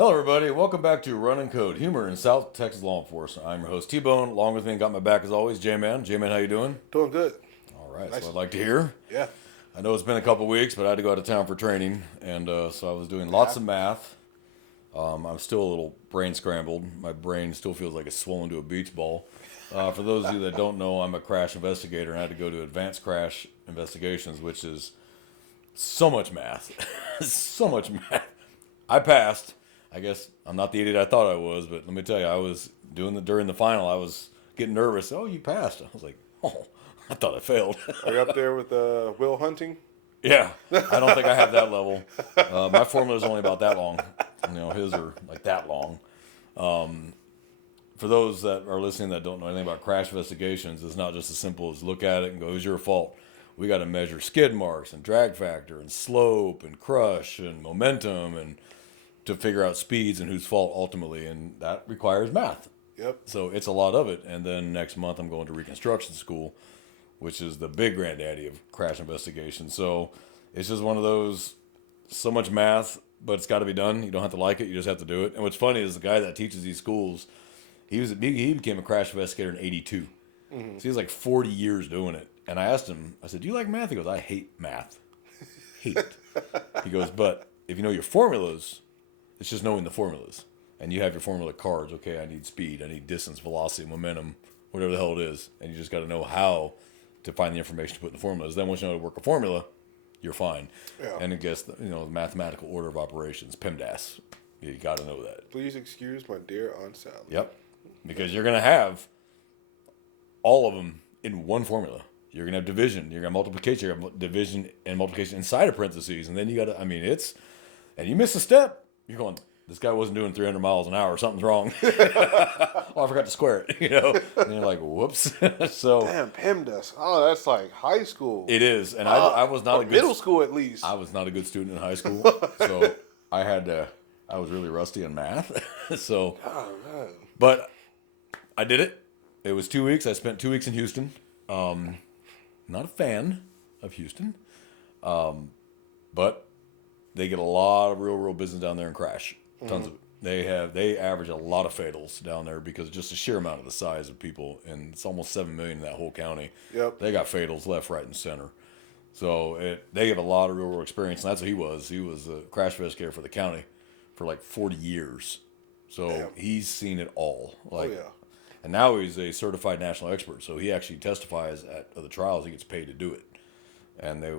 Hello, everybody. Welcome back to Run and Code, humor in South Texas law enforcement. I'm your host, T-Bone. Along with me and got my back as always, J-Man. J-Man, how you doing? Doing good. All right, Nice. so I'd like to hear. Yeah. I know it's been a couple weeks, but I had to go out of town for training, and so I was doing lots of math. I'm still a little brain scrambled. My brain still feels like it's swollen to a beach ball. For those of you that don't know, I'm a crash investigator, and I had to go to advanced crash investigations, which is so much math. So much math. I passed. I guess I'm not the idiot I thought I was, but let me tell you, I was during the final, I was getting nervous. Oh, you passed. I was like, oh, I thought I failed. Are you up there with Will Hunting? Yeah, I don't think I have that level. My formula is only about that long. His are like that long. For those that are listening that don't know anything about crash investigations, it's not just as simple as look at it and go, it's your fault. We got to measure skid marks and drag factor and slope and crush and momentum and to figure out speeds and whose fault ultimately, and that requires math. Yep. So it's a lot of it. And then next month I'm going to reconstruction school, which is the big granddaddy of crash investigation. So it's just one of those, so much math, but it's got to be done. You don't have to like it. You just have to do it. And what's funny is the guy that teaches these schools, he became a crash investigator in '82. Mm-hmm. So he was like 40 years doing it. And I asked him, I said, do you like math? He goes, I hate math. Hate it. He goes, but if you know your formulas, it's just knowing the formulas. And you have your formula cards. Okay, I need speed. I need distance, velocity, momentum, whatever the hell it is. And you just got to know how to find the information to put in the formulas. Then once you know how to work a formula, you're fine. Yeah. And I guess, the mathematical order of operations, PEMDAS. You got to know that. Please excuse my dear Aunt Sally. Yep. Because you're going to have all of them in one formula. You're going to have division. You're going to have multiplication. You're going to have division and multiplication inside of parentheses. And then you got to, and you miss a step. You're going, this guy wasn't doing 300 miles an hour. Something's wrong. Oh, I forgot to square it, And you're like, whoops. So damn, PEMDAS. Oh, that's like high school. It is. And I was not a good... Middle school, at least. I was not a good student in high school. So I was really rusty in math. So, oh, man. But I did it. It was 2 weeks. I spent 2 weeks in Houston. Not a fan of Houston. But they get a lot of real business down there in crash. Tons of it. They average a lot of fatals down there because just the sheer amount of the size of people, and it's almost 7 million in that whole county. Yep. They got fatals left, right, and center. So they have a lot of real world experience, and that's what he was. He was a crash investigator for the county for like 40 years. So damn. He's seen it all. Like, oh, yeah. And now he's a certified national expert. So he actually testifies at the trials. He gets paid to do it. And they,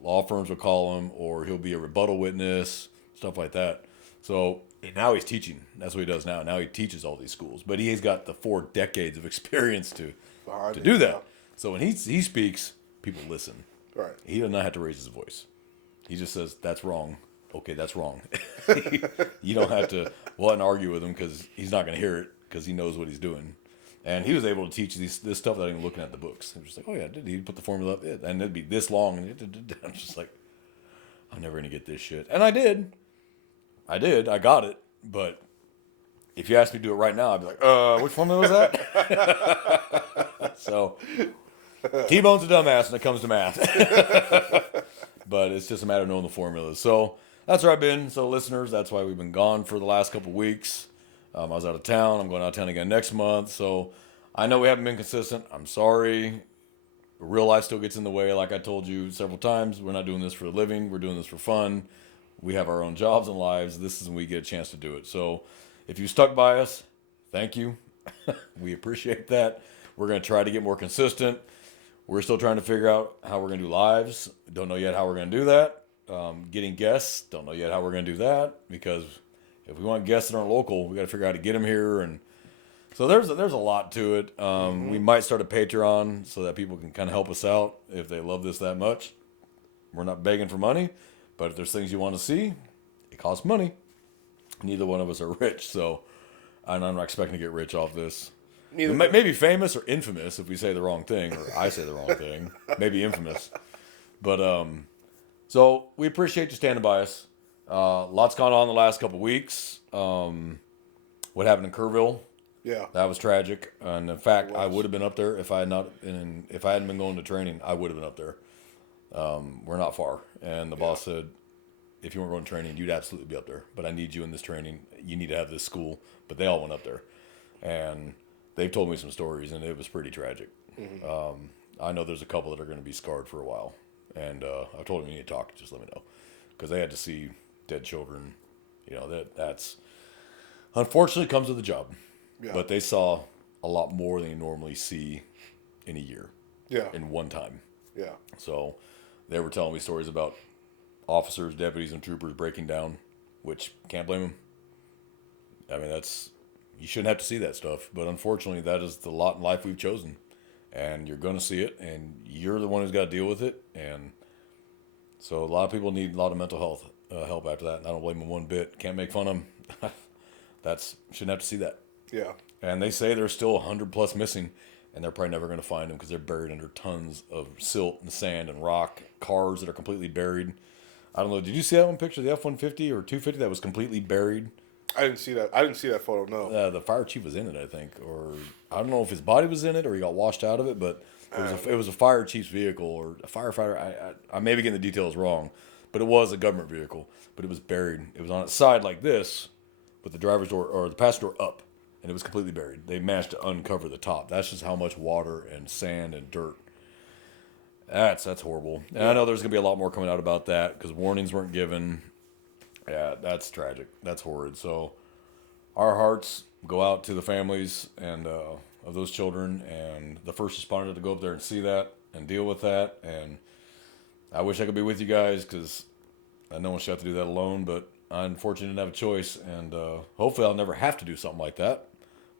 law firms will call him, or he'll be a rebuttal witness, stuff like that. So now he's teaching. That's what he does now. Now he teaches all these schools. But he's got the 4 decades of experience to do that. So when he speaks, people listen. Right. He does not have to raise his voice. He just says, that's wrong. Okay, that's wrong. You don't have to argue with him because he's not going to hear it because he knows what he's doing. And he was able to teach this stuff without even looking at the books. I'm just like, oh yeah, did he put the formula up? And it'd be this long. And I'm just like, I'm never going to get this shit. And I did. I got it. But if you asked me to do it right now, I'd be like, which formula was that? So, T-Bone's a dumbass when it comes to math. But it's just a matter of knowing the formulas. So, that's where I've been. So, listeners, that's why we've been gone for the last couple of weeks. I was out of town. I'm going out of town again next month. So, I know we haven't been consistent. I'm sorry. Real life still gets in the way. Like I told you several times, we're not doing this for a living. We're doing this for fun. We have our own jobs and lives. This is when we get a chance to do it. So, if you stuck by us, thank you. We appreciate that. We're going to try to get more consistent. We're still trying to figure out how we're going to do lives. Don't know yet how we're going to do that. Getting guests. Don't know yet how we're going to do that. Because if we want guests that aren't local, we got to figure out how to get them here. And so there's a lot to it. We might start a Patreon so that people can kind of help us out if they love this that much. We're not begging for money. But if there's things you want to see, it costs money. Neither one of us are rich. So I'm not expecting to get rich off this. Maybe famous or infamous if we say the wrong thing, or I say the wrong thing. Maybe infamous. But so we appreciate you standing by us. Lots gone on the last couple weeks. What happened in Kerrville? Yeah, that was tragic. And in fact, I would have been up there if I hadn't been going to training. I would have been up there. We're not far, and the boss said, if you weren't going to training, you'd absolutely be up there. But I need you in this training. You need to have this school. But they all went up there. And they've told me some stories, and it was pretty tragic. I know there's a couple that are going to be scarred for a while. And I told them, you need to talk. Just let me know. Because they had to see dead children. You know, that's unfortunately comes with the job. Yeah. But they saw a lot more than you normally see in a year. Yeah. In one time. Yeah. So they were telling me stories about officers, deputies, and troopers breaking down, which can't blame them. I mean, you shouldn't have to see that stuff, but unfortunately, that is the lot in life we've chosen, and you're going to see it, and you're the one who's got to deal with it, and so a lot of people need a lot of mental health help after that, and I don't blame them one bit. Can't make fun of them. Shouldn't have to see that. Yeah. And they say there's still 100 plus missing, and they're probably never going to find them because they're buried under tons of silt and sand and rock, cars that are completely buried. I don't know. Did you see that one picture, the F-150 or 250 that was completely buried? I didn't see that. I didn't see that photo. No. The fire chief was in it, I think, or I don't know if his body was in it or he got washed out of it, but it was a fire chief's vehicle or a firefighter. I may be getting the details wrong, but it was a government vehicle. But it was buried. It was on its side like this, with the driver's door or the passenger door up, and it was completely buried. They managed to uncover the top. That's just how much water and sand and dirt. That's horrible. And I know there's going to be a lot more coming out about that because warnings weren't given. Yeah, that's tragic. That's horrid. So our hearts go out to the families and of those children and the first responder to go up there and see that and deal with that. And I wish I could be with you guys because I know one should have to do that alone, but I unfortunately didn't have a choice. And hopefully I'll never have to do something like that.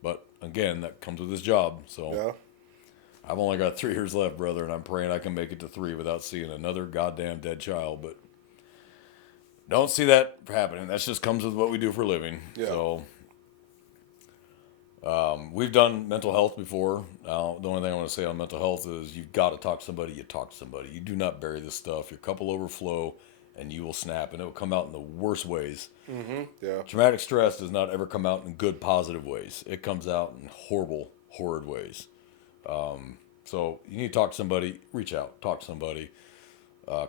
But again, that comes with this job. So Yeah. I've only got 3 years left, brother, and I'm praying I can make it to 3 without seeing another goddamn dead child. But don't see that happening. That just comes with what we do for a living. Yeah. So we've done mental health before. Now, the only thing I want to say on mental health is you've got to talk to somebody. You talk to somebody. You do not bury this stuff. Your cup will overflow, and you will snap, and it will come out in the worst ways. Mm-hmm. Yeah. Traumatic stress does not ever come out in good, positive ways. It comes out in horrible, horrid ways. So you need to talk to somebody. Reach out. Talk to somebody.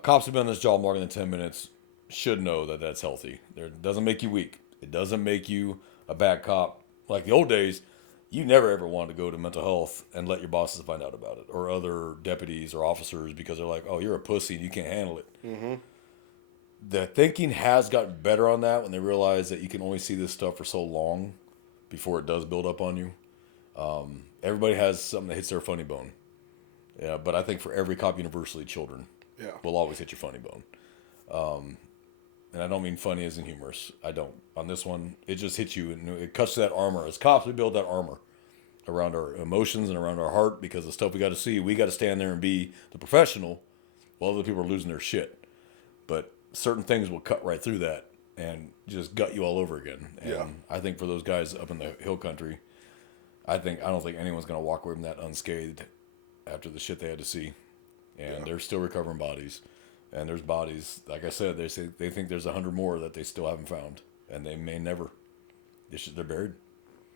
Cops have been on this job longer than 10 minutes. Should know that that's healthy. It doesn't make you weak. It doesn't make you a bad cop. Like the old days, you never ever wanted to go to mental health and let your bosses find out about it, or other deputies or officers, because they're like, oh, you're a pussy and you can't handle it. Mm-hmm. The thinking has gotten better on that when they realize that you can only see this stuff for so long before it does build up on you. Everybody has something that hits their funny bone. Yeah, but I think for every cop universally, children will always hit your funny bone. And I don't mean funny as in humorous. I don't. On this one, it just hits you and it cuts to that armor. As cops, we build that armor around our emotions and around our heart because the stuff we got to see, we got to stand there and be the professional while other people are losing their shit. But certain things will cut right through that and just gut you all over again. And I think for those guys up in the hill country, I don't think anyone's going to walk away from that unscathed after the shit they had to see. And they're still recovering bodies. And there's bodies, like I said, they think there's 100 more that they still haven't found. And they may never. They're buried.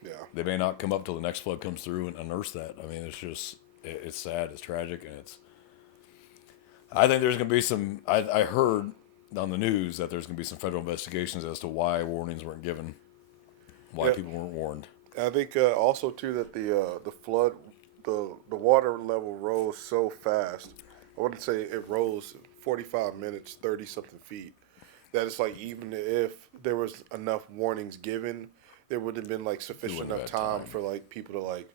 Yeah. They may not come up till the next flood comes through and unearths that. I mean, it's sad, it's tragic, and I think there's going to be some, I heard on the news that there's going to be some federal investigations as to why warnings weren't given, why people weren't warned. I think also too that the flood, the water level rose so fast. I wouldn't say it rose 45 minutes, 30 something feet. That it's like even if there was enough warnings given, there would have been like sufficient enough time for like people to like.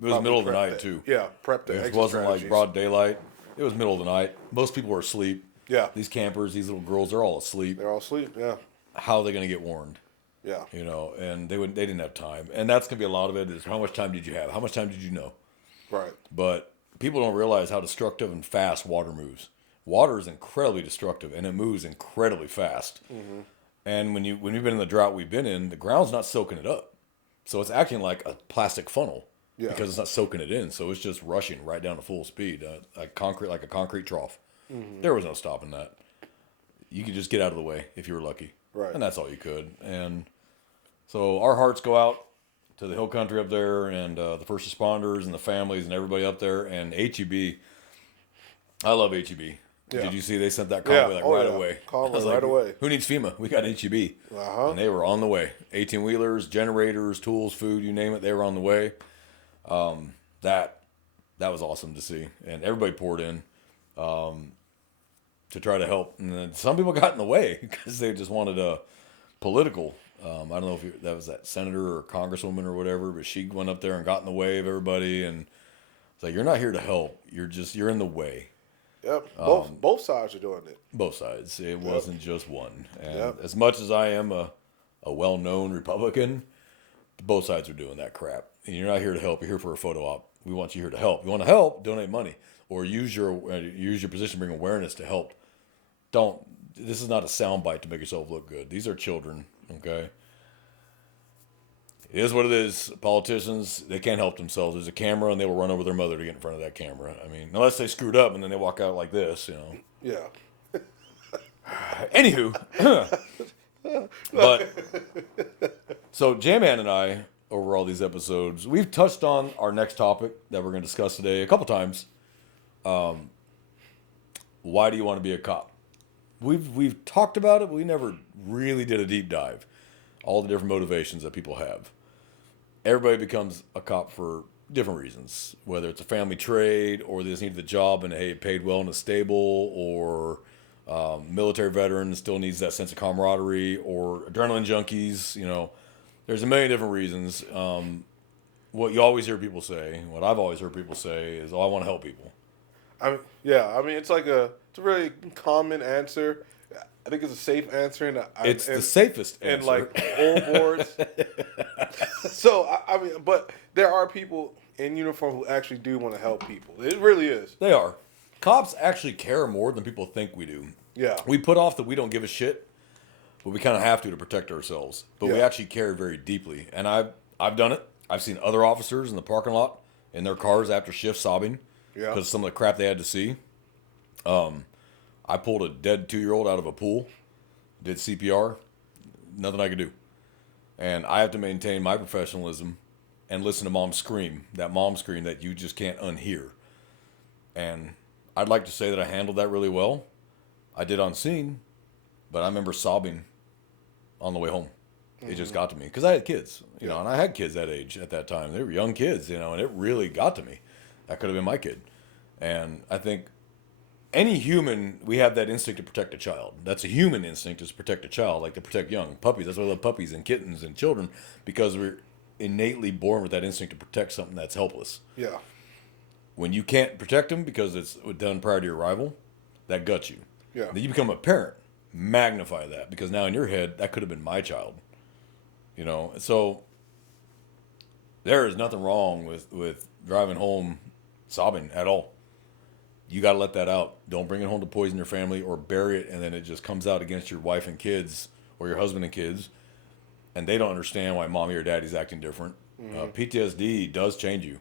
It was middle of the night too. Yeah, prep the exit It wasn't strategies. like broad daylight. It was middle of the night. Most people were asleep. Yeah, These campers, these little girls, they're all asleep. they're all asleep. Yeah, How are they going to get warned? yeah, You know, and they didn't have time. And that's going to be a lot of it is how much time did you have? How much time did you know? right. But people don't realize how destructive and fast water moves. Water is incredibly destructive, and it moves incredibly fast. Mm-hmm. And when you've been in the drought we've been in, the ground's not soaking it up, so it's acting like a plastic funnel because it's not soaking it in. So it's just rushing right down to full speed, like a concrete trough. Mm-hmm. There was no stopping that. You could just get out of the way if you were lucky, Right. and that's all you could. And so our hearts go out to the hill country up there, and the first responders and the families and everybody up there, and HEB. I love HEB. Yeah. Did you see they sent that Yeah. convoy like Oh, right yeah. away? Convoy I was right like, away. who needs FEMA? We got HEB. Uh-huh. And they were on the way. 18-wheelers, generators, tools, food, you name it, they were on the way. That was awesome to see. And everybody poured in to try to help. And then some people got in the way because they just wanted a political. I don't know if that was that senator or congresswoman or whatever, but she went up there and got in the way of everybody. And it's like, you're not here to help. You're in the way. Yep. Both sides are doing it. Both sides. It wasn't just one. And Yep. as much as I am a well-known Republican, both sides are doing that crap. And you're not here to help. You're here for a photo op. We want you here to help. You want to help? Donate money or use your position to bring awareness to help. Don't. This is not a soundbite to make yourself look good. These are children. Okay. It is what it is. Politicians, they can't help themselves. There's a camera, and they will run over their mother to get in front of that camera. I mean, unless they screwed up and then they walk out like this, Yeah. Anywho, but so J-Man and I, over all these episodes, we've touched on our next topic that we're going to discuss today a couple times. Why do you want to be a cop? We've talked about it, but we never really did a deep dive. All the different motivations that people have. Everybody becomes a cop for different reasons, whether it's a family trade or they just need the job and hey, paid well and is stable, or military veteran still needs that sense of camaraderie, or adrenaline junkies. There's a million different reasons. What you always hear people say, what I've always heard people say is, "Oh, I want to help people." I mean, it's a really common answer. I think it's a safe answer, and It's the safest answer. And like old boards. So but there are people in uniform who actually do want to help people. It really is. They are. Cops actually care more than people think we do. Yeah. We put off that we don't give a shit, but we kind of have to protect ourselves. But we Yeah. actually care very deeply. And I've done it. I've seen other officers in the parking lot in their cars after shift sobbing Yeah. because of some of the crap they had to see. I pulled a dead 2-year-old out of a pool, did CPR, nothing I could do. And I have to maintain my professionalism and listen to mom scream that you just can't unhear. And I'd like to say that I handled that really well. I did on scene, but I remember sobbing on the way home. It just got to me because I had kids, and I had kids that age at that time. They were young kids, and it really got to me. That could have been my kid. And I think any human, we have that instinct to protect a child. That's a human instinct, is to protect a child, like to protect young puppies. That's why I love puppies and kittens and children, because we're innately born with that instinct to protect something that's helpless. Yeah. When you can't protect them because it's done prior to your arrival, that guts you. Yeah. Then you become a parent, magnify that, because now in your head, that could have been my child. So there is nothing wrong with driving home sobbing at all. You got to let that out. Don't bring it home to poison your family or bury it, and then it just comes out against your wife and kids or your husband and kids, and they don't understand why mommy or daddy's acting different. PTSD does change you.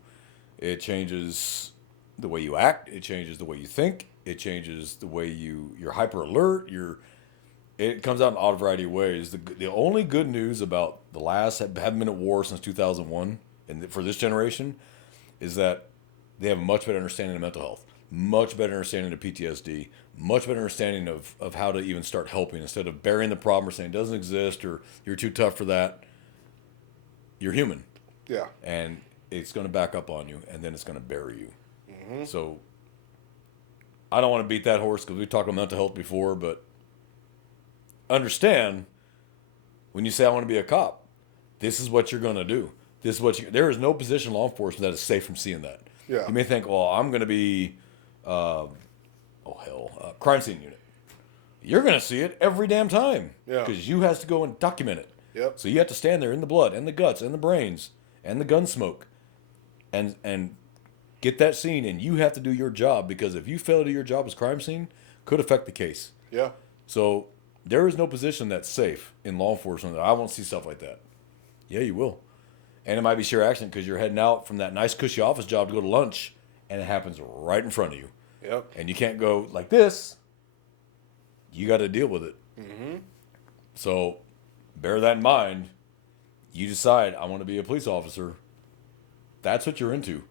It changes the way you act. It changes the way you think. It changes the way you're hyper alert. It comes out in a variety of ways. The only good news about the last haven't been at war since 2001, and for this generation, is that they have a much better understanding of mental health. Much better understanding of PTSD, much better understanding of how to even start helping instead of burying the problem or saying it doesn't exist or you're too tough for that. You're human. Yeah. And it's going to back up on you, and then it's going to bury you. Mm-hmm. So I don't want to beat that horse because we've talked about mental health before, but understand when you say I want to be a cop, this is what you're going to do. There is no position in law enforcement that is safe from seeing that. Yeah. You may think, well, I'm going to be crime scene unit. You're going to see it every damn time. Yeah. Because you has to go and document it. Yep. So you have to stand there in the blood and the guts and the brains and the gun smoke and get that scene, and you have to do your job, because if you fail to do your job as crime scene, could affect the case. Yeah. So there is no position that's safe in law enforcement. I won't see stuff like that. Yeah, you will. And it might be sheer accident because you're heading out from that nice cushy office job to go to lunch, and it happens right in front of you. Yep. And you can't go like this. You got to deal with it. Mm-hmm. So bear that in mind. You decide, I want to be a police officer. That's what you're into.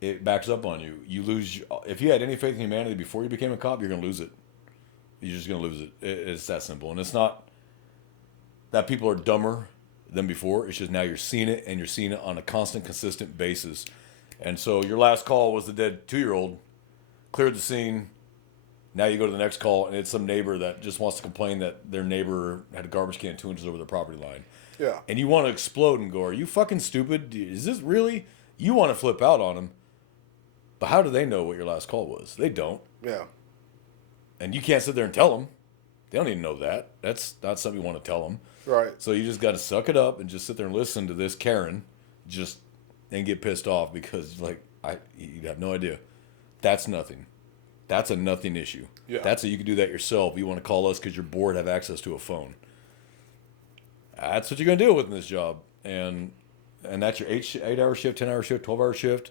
it backs up on you. You lose if you had any faith in humanity before you became a cop, you're gonna lose it. You're just gonna lose it. It's that simple, and it's not that people are dumber than before. It's just now you're seeing it, and you're seeing it on a constant, consistent basis. And so your last call was the dead 2-year-old, cleared the scene. Now you go to the next call, and it's some neighbor that just wants to complain that their neighbor had a garbage can 2 inches over their property line. Yeah. And you want to explode and go, are you fucking stupid? Is this really? You want to flip out on them. But how do they know what your last call was? They don't. Yeah. And you can't sit there and tell them. They don't even know that. That's not something you want to tell them. Right. So you just got to suck it up and just sit there and listen to this Karen and get pissed off because, like, you have no idea. That's nothing. That's a nothing issue. Yeah. You can do that yourself. You want to call us because you're bored, have access to a phone. That's what you're going to deal with in this job. And that's your 8-hour shift, 10-hour shift, 12-hour shift.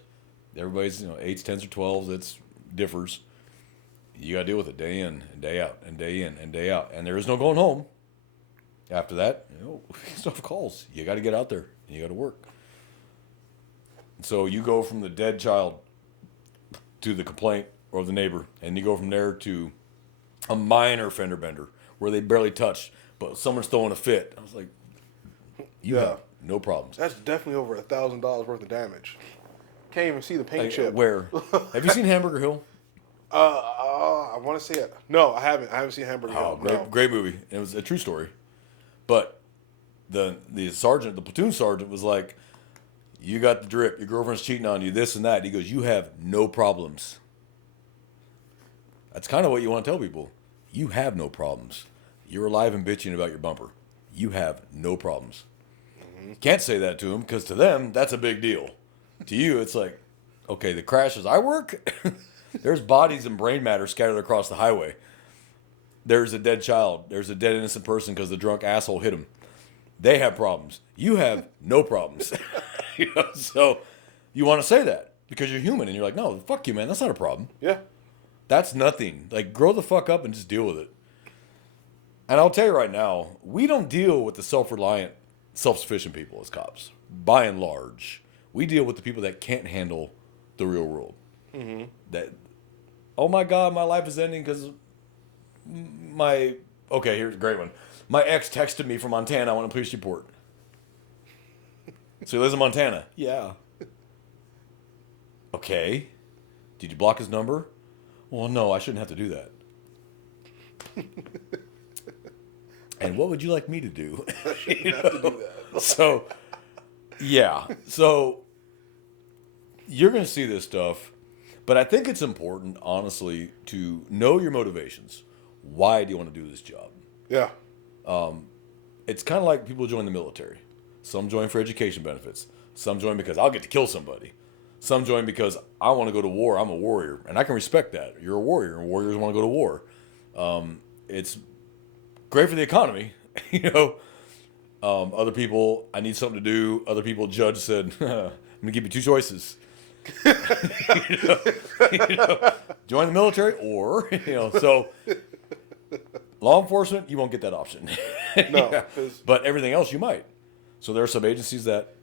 Everybody's, 8s, 10s, or 12s. It differs. You got to deal with it day in and day out and day in and day out. And there is no going home. After that, stuff calls. You got to get out there and you got to work. So you go from the dead child to the complaint or the neighbor, and you go from there to a minor fender bender where they barely touched, but someone's throwing a fit. I was like, you have no problems. That's definitely over $1,000 worth of damage. Can't even see the paint chip. Where? Have you seen Hamburger Hill? I want to see it. No, I haven't. I haven't seen Hamburger Hill. Great movie. It was a true story. But the sergeant, the platoon sergeant, was like, you got the drip. Your girlfriend's cheating on you, this and that. He goes, you have no problems. That's kind of what you want to tell people. You have no problems. You're alive and bitching about your bumper. You have no problems. Mm-hmm. Can't say that to them because to them, that's a big deal. To you, it's like, okay, the crashes I work, there's bodies and brain matter scattered across the highway. There's a dead child. There's a dead innocent person because the drunk asshole hit him. They have problems. You have no problems. So you want to say that because you're human and you're like, no, fuck you, man. That's not a problem. Yeah. That's nothing. Like, grow the fuck up and just deal with it. And I'll tell you right now, we don't deal with the self-reliant, self-sufficient people as cops, by and large. We deal with the people that can't handle the real world. Mm-hmm. That, oh my God, my life is ending because here's a great one. My ex texted me from Montana, I want a police report. So he lives in Montana. Yeah. Okay. Did you block his number? Well, no, I shouldn't have to do that. And what would you like me to do? You know? Have to do that. So, yeah. So, you're going to see this stuff. But I think it's important, honestly, to know your motivations. Why do you want to do this job? Yeah. It's kind of like people join the military. Some join for education benefits. Some join because I'll get to kill somebody. Some join because I want to go to war. I'm a warrior. And I can respect that. You're a warrior, and warriors want to go to war. It's great for the economy. Other people, I need something to do. Other people, judge said, I'm going to give you 2 choices. Join the military or, so law enforcement, you won't get that option. No. Yeah. But everything else you might. So there are some agencies that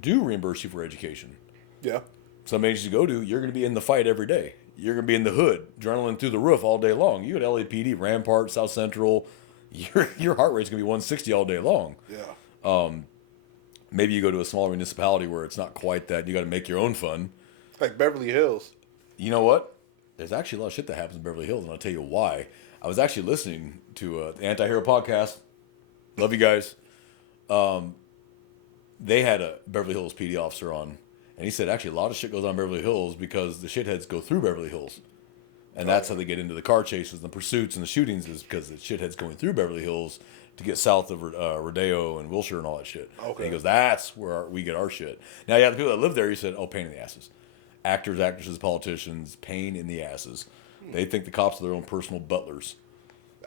do reimburse you for education. Yeah. Some agencies you go to, you're going to be in the fight every day. You're going to be in the hood, adrenaline through the roof all day long. You at LAPD, Rampart, South Central, your heart rate's going to be 160 all day long. Yeah. Maybe you go to a smaller municipality where it's not quite that. You got to make your own fun. Like Beverly Hills. You know what? There's actually a lot of shit that happens in Beverly Hills, and I'll tell you why. I was actually listening to the Anti-Hero podcast. Love you guys. They had a Beverly Hills PD officer on, and he said actually a lot of shit goes on in Beverly Hills because the shitheads go through Beverly Hills. And that's how they get into the car chases and the pursuits and the shootings is because the shitheads going through Beverly Hills to get south of Rodeo and Wilshire and all that shit. Okay. And he goes, that's where we get our shit. Now, yeah, the people that live there, he said, oh, pain in the asses. Actors, actresses, politicians, pain in the asses. They think the cops are their own personal butlers.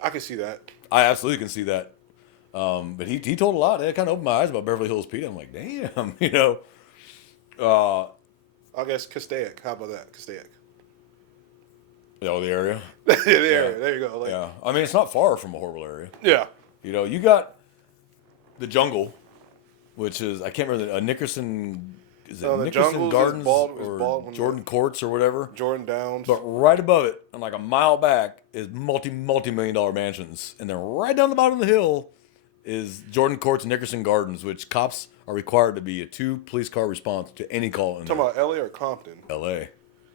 I can see that. I absolutely can see that. But he told a lot. It kind of opened my eyes about Beverly Hills PD. I'm like, damn, I guess Castaic. How about that? Castaic. Oh, the area? Yeah, the area. There you go. Yeah. I mean, it's not far from a horrible area. Yeah. You got the jungle, which is, I can't remember, Nickerson, is it The Nickerson Jungles Gardens is or Baldwin, Jordan Courts or whatever. Jordan Downs. But right above it, and like a mile back, is multi-million dollar mansions. And then right down the bottom of the hill is Jordan Courts and Nickerson Gardens, which cops are required to be a 2 police car response to any call in Talking about LA or Compton? LA.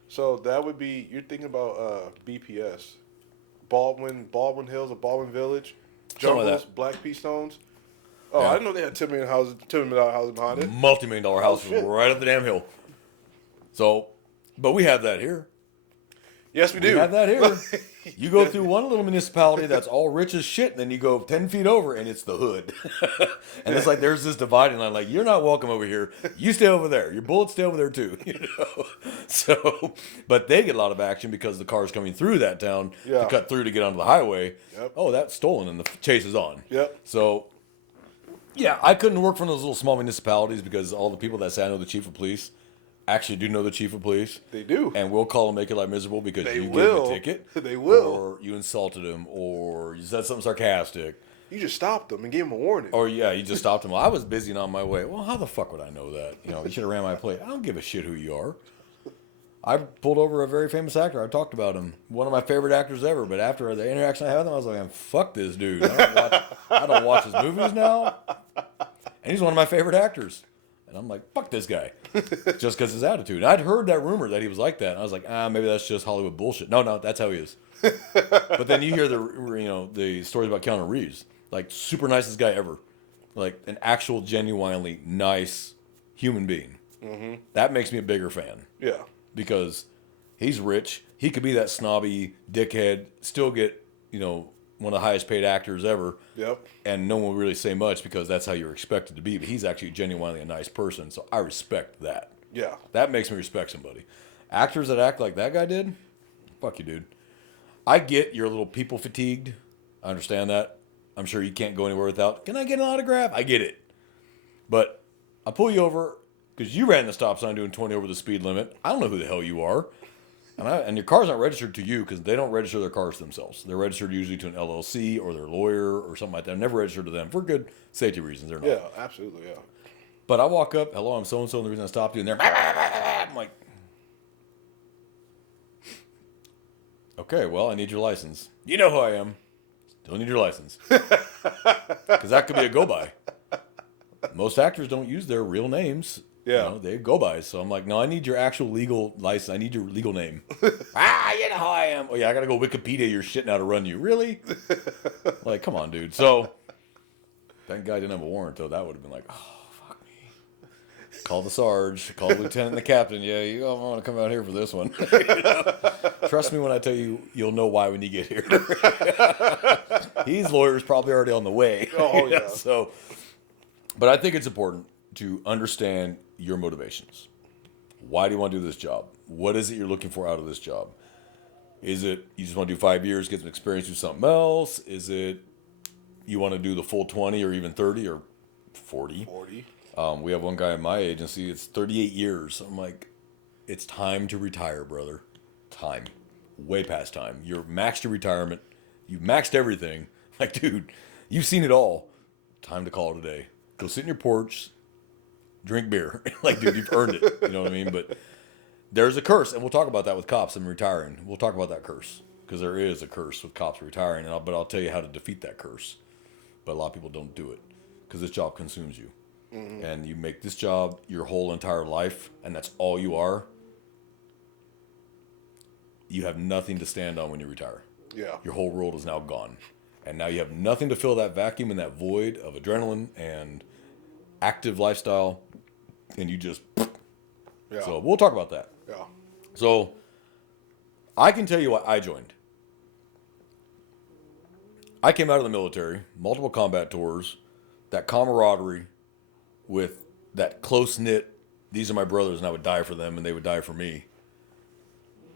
So that would be, you're thinking about BPS. Baldwin Hills or Baldwin Village. Something like Jungles, that. Black Pea Stones. Oh, Yeah. I didn't know they had $10 million houses behind it. Multi-million dollar house shit. right up the damn hill. So, but we have that here. Yes, we We do. have that here. You go through one little municipality that's all rich as shit, and then you go 10 feet over, and it's the hood. And it's like there's this dividing line. Like, you're not welcome over here. You stay over there. Your bullets stay over there, too. You know? So, but they get a lot of action because the car's coming through that town to cut through to get onto the highway. Yep. Oh, that's stolen, and the chase is on. Yep. So, yeah, I couldn't work for those little small municipalities because all the people that say I know the chief of police actually do know the chief of police. They do. And will call and make your life miserable because They you gave will. him a ticket. They will. Or you insulted him, or you said something sarcastic. You just stopped them and gave them a warning. Or, yeah, you just stopped him. Well, I was busy and on my way. Well, how the fuck would I know that? You know, you should have ran my plate. I don't give a shit who you are. I pulled over a very famous actor. I talked about him. One of my favorite actors ever. But after the interaction I had with him, I was like, fuck this dude. I don't watch his movies now. And he's one of my favorite actors. And I'm like, fuck this guy. Just because his attitude. And I'd heard that rumor that he was like that. And I was like, maybe that's just Hollywood bullshit. No, that's how he is. But then you hear the stories about Keanu Reeves. Like, super nicest guy ever. Like, an actual, genuinely nice human being. Mm-hmm. That makes me a bigger fan. Yeah. Because he's rich. He could be that snobby dickhead, still get, one of the highest paid actors ever. Yep. And no one will really say much because that's how you're expected to be. But he's actually genuinely a nice person. So I respect that. Yeah. That makes me respect somebody. Actors that act like that guy did, fuck you, dude. I get you're a little people fatigued. I understand that. I'm sure you can't go anywhere without, can I get an autograph? I get it. But I pull you over because you ran the stop sign doing 20 over the speed limit. I don't know who the hell you are. And your car's not registered to you because they don't register their cars themselves. They're registered usually to an LLC or their lawyer or something like that. Never registered to them for good safety reasons. They're not. Yeah, absolutely, yeah. But I walk up, hello, I'm so-and-so, and the reason I stopped you, and they're, I'm like, okay, well, I need your license. You know who I am. Still need your license. Because that could be a go-by. Most actors don't use their real names. Yeah. They go by. So I'm like, no, I need your actual legal license. I need your legal name. You know how I am. Oh, yeah, I got to go Wikipedia your shit now to run you. Really? Like, come on, dude. So, thank God I didn't have a warrant, though. That would have been like, oh, fuck me. Call the sarge. Call the lieutenant and the captain. Yeah, you don't want to come out here for this one. Trust me when I tell you, you'll know why when you get here. These lawyers probably already on the way. Oh, yeah. So, but I think it's important to understand your motivations. Why do you want to do this job? What is it you're looking for out of this job? Is it you just want to do 5 years, get some experience, do something else? Is it you want to do the full 20 or even 30 or 40? 40. We have one guy in my agency, it's 38 years. I'm like, it's time to retire, brother. Time. Way past time. You're maxed your retirement. You've maxed everything. Like, dude, you've seen it all. Time to call it a day. Go sit in your porch, drink beer. Like, dude, you've earned it. You know what I mean? But there's a curse, and we'll talk about that with cops and retiring. We'll talk about that curse because there is a curse with cops retiring, but I'll tell you how to defeat that curse. But a lot of people don't do it because this job consumes you. Mm-hmm. And you make this job your whole entire life, and that's all you are. You have nothing to stand on when you retire. Yeah. Your whole world is now gone. And now you have nothing to fill that vacuum and that void of adrenaline and active lifestyle. And you just... Yeah. So we'll talk about that. Yeah. So I can tell you why I joined. I came out of the military, multiple combat tours, that camaraderie with that close-knit, these are my brothers and I would die for them and they would die for me.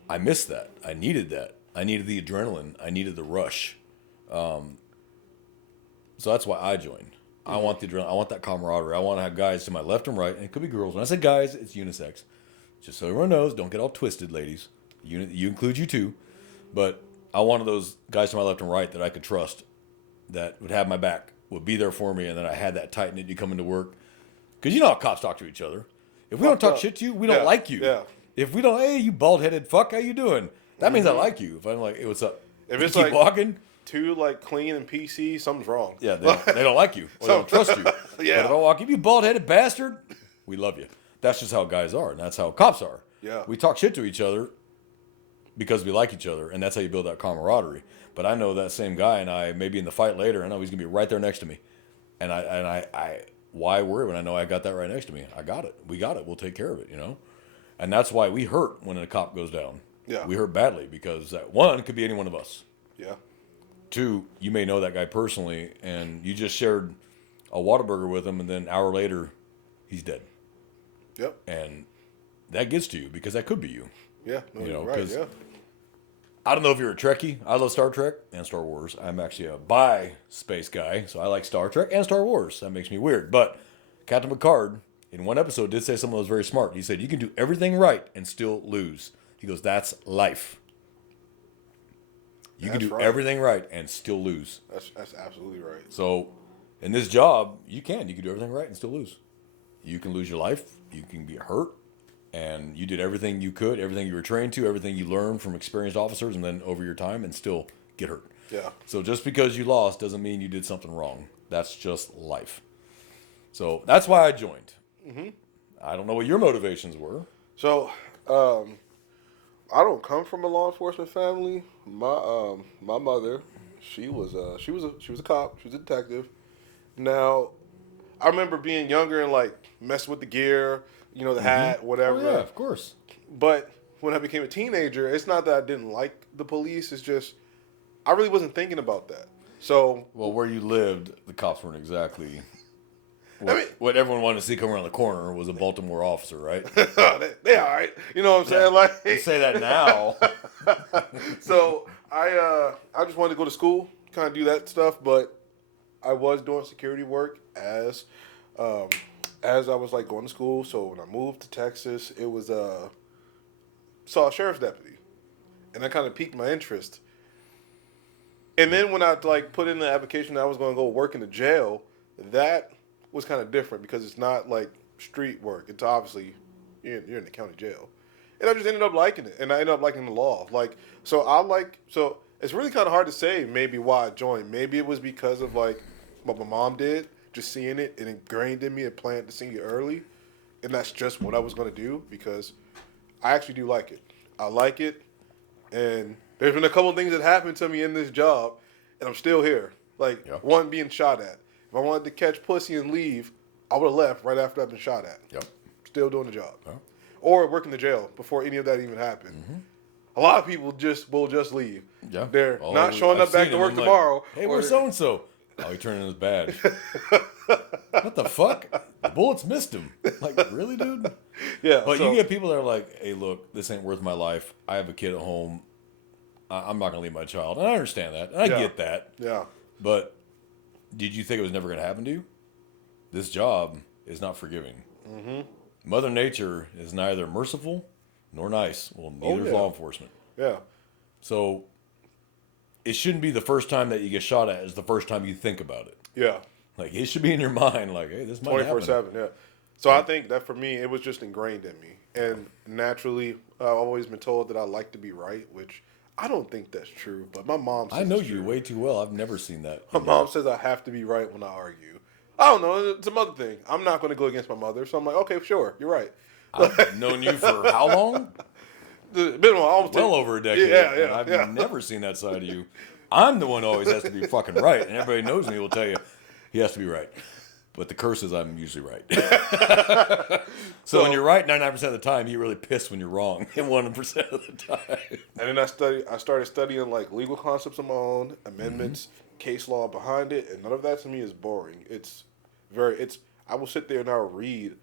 I missed that. I needed that. I needed the adrenaline. I needed the rush. So that's why I joined. I want the adrenaline. I want that camaraderie. I want to have guys to my left and right. And it could be girls. When I say guys, it's unisex. Just so everyone knows, don't get all twisted, ladies. You include you too. But I wanted those guys to my left and right that I could trust, that would have my back, would be there for me, and then I had that tight knit you come into work. Because you know how cops talk to each other. If we don't talk up. shit to you, we don't Yeah, like you. yeah. If we don't, hey, you bald-headed fuck, how you doing? That means I like you. If I'm like, hey, what's up? If You it's keep like walking, too like clean and PC, something's wrong. yeah, they don't like you. Or they don't trust you. Yeah. But if I walk, you bald-headed bastard, we love you. That's just how guys are, and that's how cops are. Yeah. We talk shit to each other because we like each other, and that's how you build that camaraderie. But I know that same guy, and I maybe in the fight later, I know he's gonna be right there next to me, and I why worry when I know I got that right next to me? I got it. We got it. We'll take care of it. And that's why we hurt when a cop goes down. Yeah. We hurt badly because that one could be any one of us. Yeah. Two, you may know that guy personally, and you just shared a Whataburger with him, and then an hour later, he's dead. Yep. And that gets to you because that could be you. Yeah. No, You know, you're right. 'cause- Yeah. I don't know if you're a Trekkie. I love Star Trek and Star Wars. I'm actually a bi-space guy, so I like Star Trek and Star Wars. That makes me weird. But Captain Picard, in one episode, did say something that was very smart. He said, you can do everything right and still lose. He goes, that's life. You can That's do right. everything right and still lose. That's absolutely right. So in this job, you can do everything right and still lose. You can lose your life. You can be hurt. And you did everything you could, everything you were trained to, everything you learned from experienced officers, and then over your time, and still get hurt. Yeah. So just because you lost doesn't mean you did something wrong. That's just life. So that's why I joined. Mm-hmm. I don't know what your motivations were. So, I don't come from a law enforcement family. My mother, she was a cop. She was a detective. Now, I remember being younger and like messing with the gear, the hat, whatever. Oh, yeah, of course. But when I became a teenager, it's not that I didn't like the police. It's just I really wasn't thinking about that. So, Well, where you lived, the cops weren't exactly what, I mean- what everyone wanted to see come around the corner was a Baltimore officer, right? they all right. You know what I'm saying? Like, You say that now. so I just wanted to go to school, kind of do that stuff, but I was doing security work as I was like going to school. So when I moved to Texas, it was saw a sheriff's deputy, and that kind of piqued my interest. And then when I like put in the application that I was going to go work in the jail, that was kind of different because it's not like street work. It's obviously you're in the county jail, and I just ended up liking it, and I ended up liking the law. So it's really kind of hard to say maybe why I joined. Maybe it was because of like what my mom did, just seeing it and ingrained in me and planted the seed early, and that's just what I was going to do because I actually do like it. I like it, and there's been a couple of things that happened to me in this job, and I'm still here. Like, Yeah. one being shot at. If I wanted to catch pussy and leave, I would have left right after I've been shot at. Yep. Still doing the job. Yeah. Or work in the jail before any of that even happened. Mm-hmm. A lot of people will just leave. Yeah. They're Oh, not showing I've up back seen to them. work I'm like, tomorrow. hey, or- where's so-and-so? Oh, he turned in his badge. What the fuck? The bullets missed him. Like, really, dude? Yeah. But so- you get people that are like, hey, look, this ain't worth my life. I have a kid at home. I'm not going to leave my child. And I understand that. And I Yeah. get that. Yeah. But did you think it was never going to happen to you? This job is not forgiving. Mm-hmm. Mother Nature is neither merciful nor nice. Well, neither is yeah. law enforcement. Yeah. So it shouldn't be the first time that you get shot at is the first time you think about it. Yeah. Like, it should be in your mind, like, hey, this might happen. 24/7, yeah. So I think that for me, it was just ingrained in me. And naturally, I've always been told that I like to be right, which I don't think that's true. But my mom says I know it's you true. way too well. I've never seen that. My mom says I have to be right when I argue. I don't know. It's a mother thing. I'm not going to go against my mother. So I'm like, okay, sure. You're right. I've known you for how long? Been almost Well over a decade. Yeah, and I've yeah. never seen that side of you. I'm the one who always has to be fucking right. And everybody knows me will tell you he has to be right. But the curse is I'm usually right. So when you're right 99% of the time, you really pissed when you're wrong 100% of the time. And then I started studying like legal concepts of my own, amendments, case law behind it, and none of that to me is boring. I will sit there and I'll read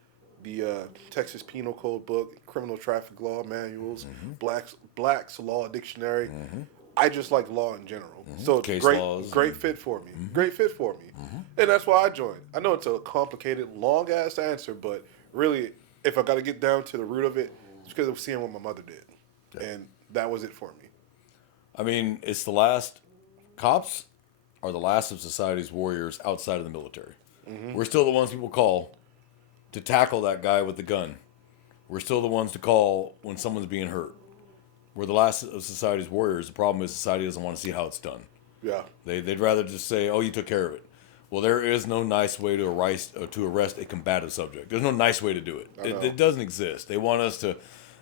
the Texas Penal Code book, criminal traffic law manuals, Black's Law Dictionary. I just like law in general. So it's Case great, laws great fit for me. Great fit for me. And that's why I joined. I know it's a complicated, long ass answer, but really, if I got to get down to the root of it, it's because of seeing what my mother did. Yeah. And that was it for me. I mean, it's the last. Cops are the last of society's warriors outside of the military. We're still the ones people call to tackle that guy with the gun. We're still the ones to call when someone's being hurt. We're the last of society's warriors. The problem is society doesn't want to see how it's done. Yeah. They'd rather just say, "Oh, you took care of it." Well, there is no nice way to arrest a combative subject. There's no nice way to do it. It doesn't exist. They want us to.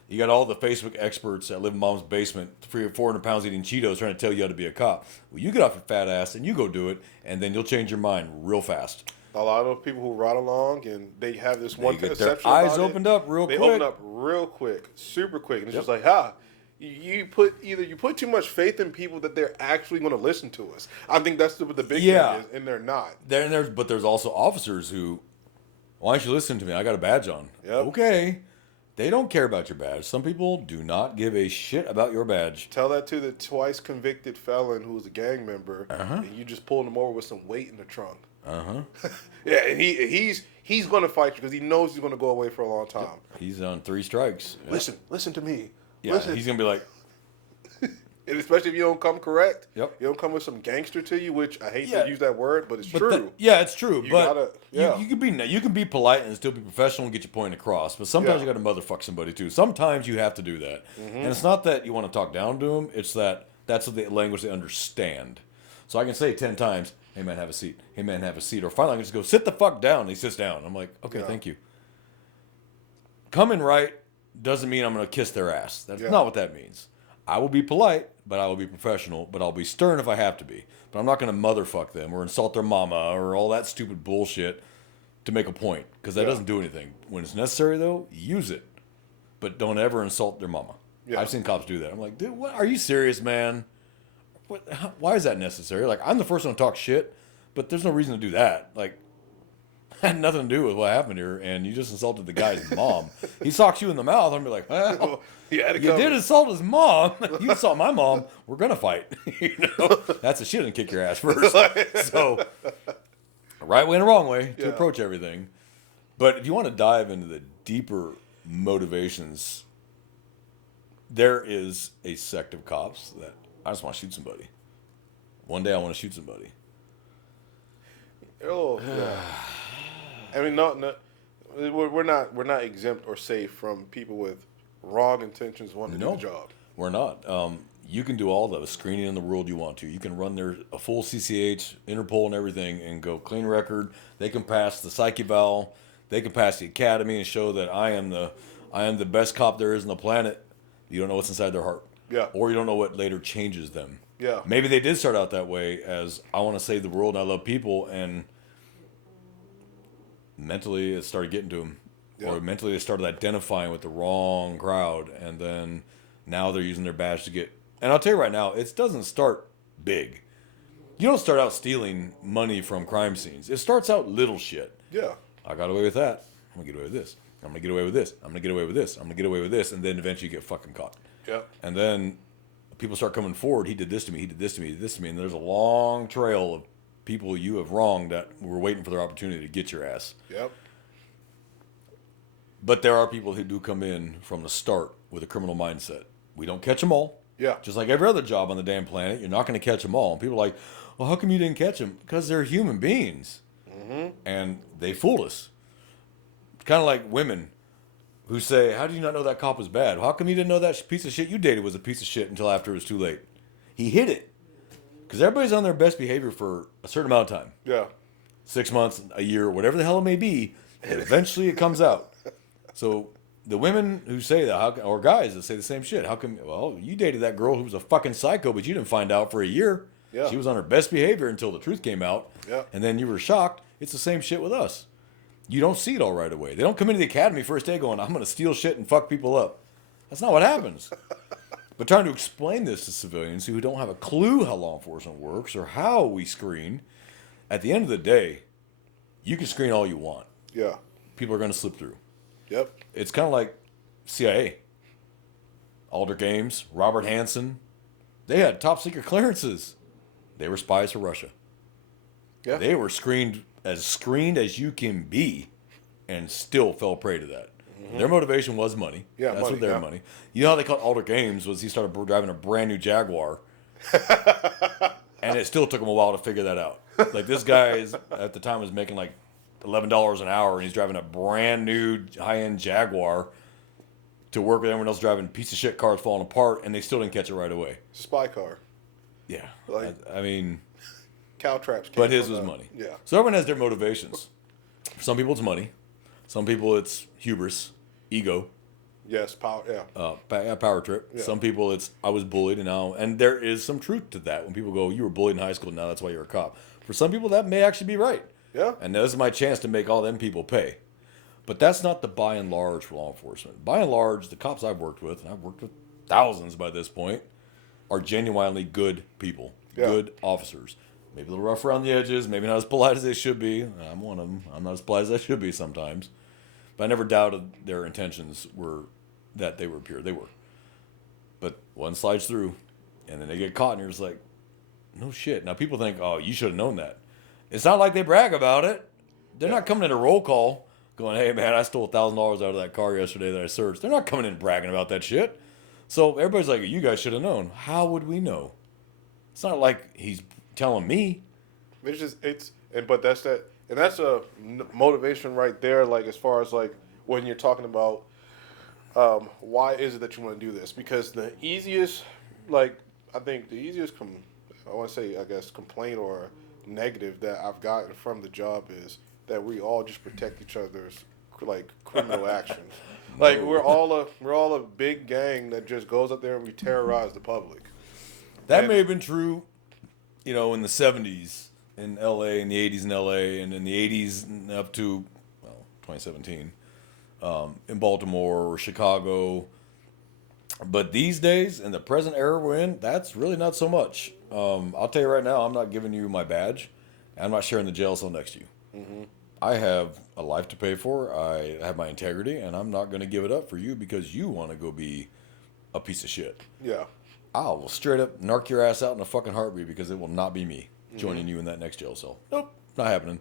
You got all the Facebook experts that live in mom's basement, 300 or 400 pounds eating Cheetos, trying to tell you how to be a cop. Well, you get off your fat ass and you go do it, and then you'll change your mind real fast. A lot of people who ride along and they have this one They get perception. their eyes about opened up real They quick. open up real quick, super quick, and it's just like, you put too much faith in people that they're actually going to listen to us. I think that's the big thing is, and they're not. But there's also officers who, why don't you listen to me? I got a badge on. Yep. Okay. They don't care about your badge. Some people do not give a shit about your badge. Tell that to the twice convicted felon who was a gang member, and you just pulled him over with some weight in the trunk. Yeah, and he's going to fight you because he knows he's going to go away for a long time. He's on 3 strikes. Listen to me. Yeah, Listen. he's going to be like, And especially if you don't come correct. Yep. You don't come with some gangster to you, which I hate to use that word, but it's true. It's true. You can be polite and still be professional and get your point across. But sometimes you got to motherfuck somebody too. Sometimes you have to do that. And it's not that you want to talk down to them. It's that that's the language they understand. So I can say 10 times, "Hey man, have a seat. Hey man, have a seat." Or finally I can just go, "Sit the fuck down." And he sits down. I'm like, "Okay, thank you." Coming right doesn't mean I'm going to kiss their ass. That's not what that means. I will be polite, but I will be professional, but I'll be stern if I have to be. But I'm not going to motherfuck them or insult their mama or all that stupid bullshit to make a point, because that doesn't do anything. When it's necessary, though, use it. But don't ever insult their mama. Yeah. I've seen cops do that. I'm like, dude, what? Are you serious, man? Why is that necessary? Like, I'm the first one to talk shit, but there's no reason to do that. Like, had nothing to do with what happened here, and you just insulted the guy's mom. He socks you in the mouth, I'm like, well, you did insult his mom. You insult my mom, we're gonna fight. That's a shit and kick your ass first. So, a right way and a wrong way to approach everything. But if you want to dive into the deeper motivations, there is a sect of cops that I just want to shoot somebody. One day I want to shoot somebody. Oh, yeah. I mean, we're not exempt or safe from people with wrong intentions wanting to do the job. We're not. You can do all the screening in the world you want to. You can run a full CCH, Interpol, and everything, and go clean record. They can pass the psych eval. They can pass the academy and show that I am the best cop there is on the planet. You don't know what's inside their heart. Yeah. Or you don't know what later changes them. Yeah. Maybe they did start out that way as I want to save the world and I love people, and mentally it started getting to them. Yeah. Or mentally they started identifying with the wrong crowd, and then now they're using their badge to get... And I'll tell you right now, it doesn't start big. You don't start out stealing money from crime scenes. It starts out little shit. Yeah. I got away with that. I'm going to get away with this. I'm going to get away with this. I'm going to get away with this. I'm going to get away with this. And then eventually you get fucking caught. Yeah. And then people start coming forward. He did this to me. He did this to me. He did this to me. And there's a long trail of people you have wronged that were waiting for their opportunity to get your ass. Yep. But there are people who do come in from the start with a criminal mindset. We don't catch them all. Yeah. Just like every other job on the damn planet, you're not going to catch them all. And people are like, well, how come you didn't catch them? Because they're human beings. Mm-hmm. And they fooled us. Kind of like women who say, how did you not know that cop was bad? How come you didn't know that piece of shit you dated was a piece of shit until after it was too late? He hid it. Because everybody's on their best behavior for a certain amount of time. Yeah. 6 months, a year, whatever the hell it may be, and eventually it comes out. So the women who say that, or guys that say the same shit, how come, well, you dated that girl who was a fucking psycho, but you didn't find out for a year. Yeah. She was on her best behavior until the truth came out. Yeah. And then you were shocked. It's the same shit with us. You don't see it all right away. They don't come into the academy first day going, I'm going to steal shit and fuck people up. That's not what happens. But trying to explain this to civilians who don't have a clue how law enforcement works or how we screen, at the end of the day, you can screen all you want. Yeah. People are going to slip through. Yep. It's kind of like CIA. Alder Games, Robert Hansen, they had top secret clearances. They were spies for Russia. Yeah. They were screened as you can be and still fell prey to that. Mm-hmm. Their motivation was money. Yeah, that's what their money. You know how they caught Alder Games was he started driving a brand new Jaguar. And it still took him a while to figure that out. Like this guy at the time was making like $11 an hour and he's driving a brand new high-end Jaguar to work with everyone else driving piece of shit cars falling apart, and they still didn't catch it right away. Spy car. Yeah. Like, I mean, cow traps. but his was money. Yeah. So everyone has their motivations. For some people, it's money. Some people, it's hubris, ego. Yes, power. Yeah. Power trip. Yeah. Some people, it's I was bullied, and there is some truth to that. When people go, you were bullied in high school, now that's why you're a cop. For some people, that may actually be right. Yeah. And this is my chance to make all them people pay. But that's not the by and large for law enforcement. By and large, the cops I've worked with, and I've worked with thousands by this point, are genuinely good people, good officers. Maybe a little rough around the edges, maybe not as polite as they should be. I'm one of them. I'm not as polite as I should be sometimes. But I never doubted their intentions were that they were pure. They were. But one slides through, and then they get caught, and you're just like, no shit. Now, people think, oh, you should have known that. It's not like they brag about it. They're not coming in a roll call going, hey, man, I stole $1,000 out of that car yesterday that I searched. They're not coming in bragging about that shit. So everybody's like, you guys should have known. How would we know? It's not like he's telling me. But that's a motivation right there. Like, as far as like when you're talking about why is it that you want to do this? Because the easiest, like, I think the easiest, complaint or negative that I've gotten from the job is that we all just protect each other's like criminal actions. Like we're all a big gang that just goes up there and we terrorize the public. That may have been true, in the 70s in L.A., in the 80s in L.A., and in the 80s up to 2017 in Baltimore or Chicago. But these days, in the present era we're in, that's really not so much. I'll tell you right now, I'm not giving you my badge. I'm not sharing the jail cell next to you. Mm-hmm. I have a life to pay for. I have my integrity, and I'm not going to give it up for you because you want to go be a piece of shit. Yeah. I will straight up narc your ass out in a fucking heartbeat because it will not be me joining you in that next jail cell. Nope, not happening.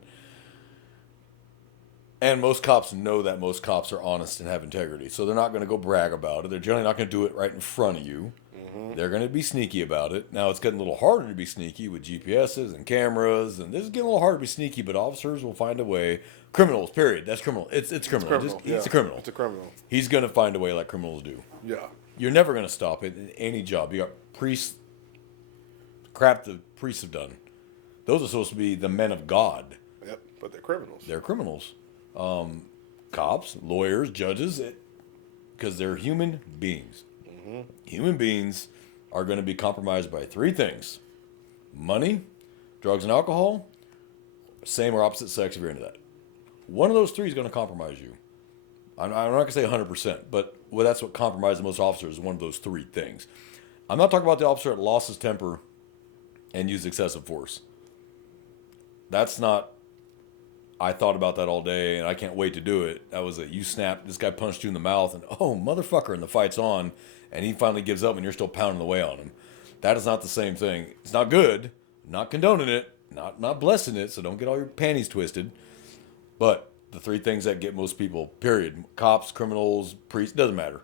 And most cops know that most cops are honest and have integrity. So they're not going to go brag about it. They're generally not going to do it right in front of you. Mm-hmm. They're going to be sneaky about it. Now, it's getting a little harder to be sneaky with GPSs and cameras. And this is getting a little harder to be sneaky, but officers will find a way. Criminals, period. That's criminal. It's criminal. It's a criminal. It's a criminal. He's going to find a way like criminals do. Yeah. You're never going to stop it in any job. You got priests, crap the priests have done. Those are supposed to be the men of God. Yep, but they're criminals. They're criminals. Cops, lawyers, judges, because they're human beings. Mm-hmm. Human beings are going to be compromised by three things: money, drugs and alcohol, same or opposite sex if you're into that. One of those three is going to compromise you. I'm not going to say 100%, but that's what compromises most officers is one of those three things. I'm not talking about the officer that lost his temper and used excessive force. That's not, I thought about that all day and I can't wait to do it. That was you snapped, this guy punched you in the mouth and, oh, motherfucker, and the fight's on, and he finally gives up and you're still pounding away on him. That is not the same thing. It's not good. Not condoning it. Not blessing it, so don't get all your panties twisted. But the three things that get most people, period. Cops, criminals, priests, doesn't matter.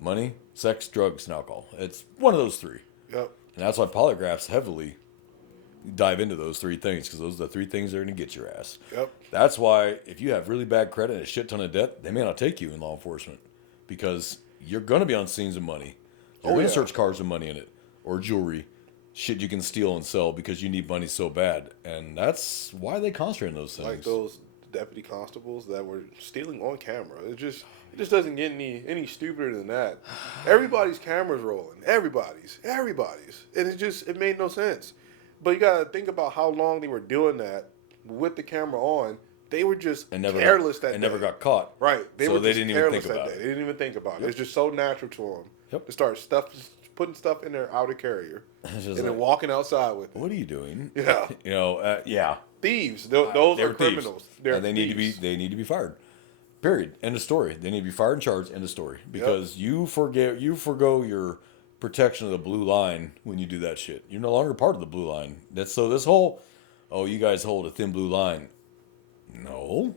Money, sex, drugs, and alcohol. It's one of those three. Yep. And that's why polygraphs heavily dive into those three things, because those are the three things that are going to get your ass. Yep. That's why if you have really bad credit and a shit ton of debt, they may not take you in law enforcement, because you're going to be on scenes of money. You're going to search cars with money in it, or jewelry, shit you can steal and sell because you need money so bad. And that's why they concentrate on those things. Like those deputy constables that were stealing on camera. It just doesn't get any stupider than that. Everybody's camera's rolling. Everybody's. And it made no sense. But you gotta think about how long they were doing that with the camera on. They were just careless that day. And never got caught. Right. They didn't even think about it. They didn't even think about it. It's just so natural to them. Yep. To start putting stuff in their outer carrier and then walking outside with it. What are you doing? Yeah. Yeah. Thieves. Those are criminals. And they need to be fired. Period. End of story. They need to be fired and charged. End of story. Because you forgo your protection of the blue line when you do that shit. You're no longer part of the blue line. This whole, you guys hold a thin blue line. No.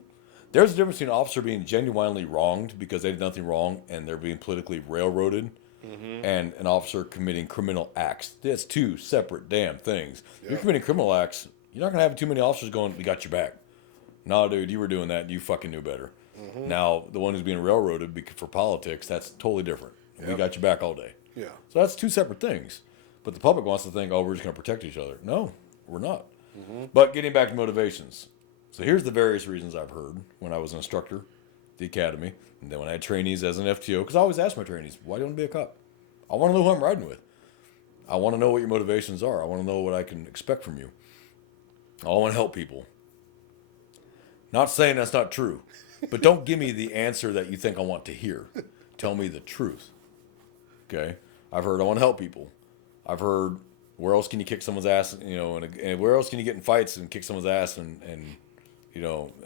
There's a difference between an officer being genuinely wronged because they did nothing wrong and they're being politically railroaded, and an officer committing criminal acts. That's two separate damn things. If you're committing criminal acts, you're not going to have too many officers going, we got your back. Nah, dude, you were doing that and you fucking knew better. Now, the one who's being railroaded for politics, that's totally different. We Yep. got your back all day. Yeah. So that's two separate things. But the public wants to think, oh, we're just going to protect each other. No, we're not. But getting back to motivations. So here's the various reasons I've heard when I was an instructor at the academy, and then when I had trainees as an FTO, because I always ask my trainees, why do you want to be a cop? I want to know who I'm riding with. I want to know what your motivations are. I want to know what I can expect from you. I want to help people. Not saying that's not true, but don't give me the answer that you think I want to hear. Tell me the truth. Okay? I've heard I want to help people. I've heard where else can you kick someone's ass, and where else can you get in fights and kick someone's ass and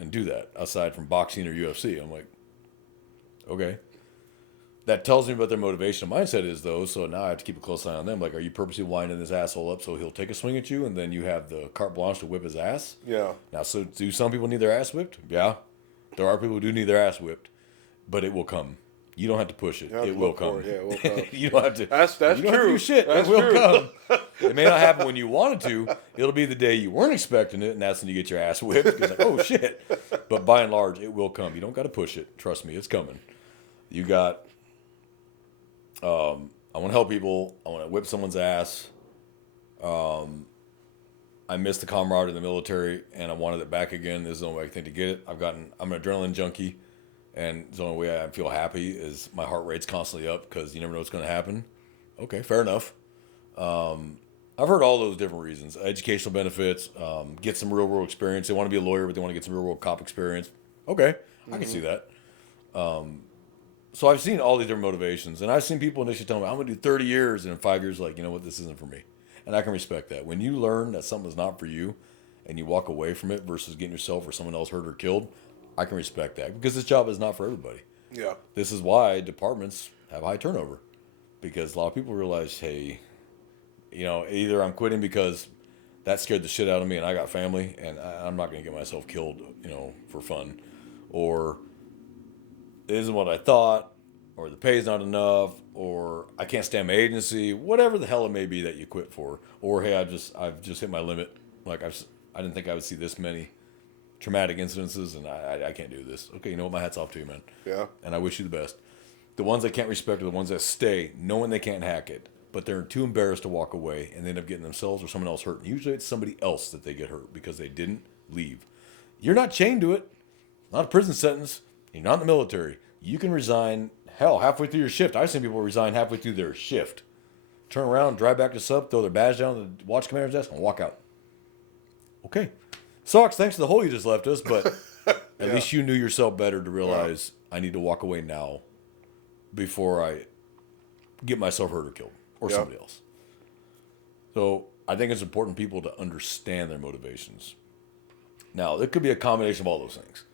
do that aside from boxing or UFC. I'm like, okay. That tells me about their motivation and mindset is, though, so now I have to keep a close eye on them. Like, are you purposely winding this asshole up so he'll take a swing at you and then you have the carte blanche to whip his ass? Yeah. Now, so do some people need their ass whipped? Yeah. There are people who do need their ass whipped, but it will come. You don't have to push it. It will come. Yeah, it will come. You don't have to. That's you don't true. Have to do shit. That's it will true. come. It may not happen when you wanted to. It'll be the day you weren't expecting it, and that's when you get your ass whipped. It's like, oh shit. But by and large, it will come. You don't got to push it. Trust me, it's coming. You got. I want to help people. I want to whip someone's ass. I missed the camaraderie in the military, and I wanted it back again. This is the only way I think to get it. I'm an adrenaline junkie, and the only way I feel happy is my heart rate's constantly up because you never know what's going to happen. Okay, fair enough. I've heard all those different reasons. Educational benefits, get some real world experience. They want to be a lawyer, but they want to get some real world cop experience. Okay, I can see that. So I've seen all these different motivations, and I've seen people initially tell me, I'm going to do 30 years, and in 5 years, like, you know what, this isn't for me. And I can respect that. When you learn that something's not for you, and you walk away from it versus getting yourself or someone else hurt or killed, I can respect that, because this job is not for everybody. Yeah. This is why departments have high turnover, because a lot of people realize, hey, either I'm quitting because that scared the shit out of me and I got family and I'm not going to get myself killed, for fun, or it isn't what I thought, or the pay's not enough, or I can't stand my agency, whatever the hell it may be that you quit for, or hey, I've just hit my limit. Like I didn't think I would see this many traumatic incidences, and I can't do this. Okay, you know what? My hat's off to you, man. Yeah. And I wish you the best. The ones that can't respect are the ones that stay, knowing they can't hack it, but they're too embarrassed to walk away, and they end up getting themselves or someone else hurt. And usually it's somebody else that they get hurt because they didn't leave. You're not chained to it. Not a prison sentence. You're not in the military. You can resign, hell, halfway through your shift. I've seen people resign halfway through their shift. Turn around, drive back to sub, throw their badge down on the watch commander's desk, and walk out. Okay. Sucks, thanks to the hole you just left us, but at least you knew yourself better to realize I need to walk away now before I get myself hurt or killed, or somebody else. So I think it's important people to understand their motivations. Now, it could be a combination of all those things.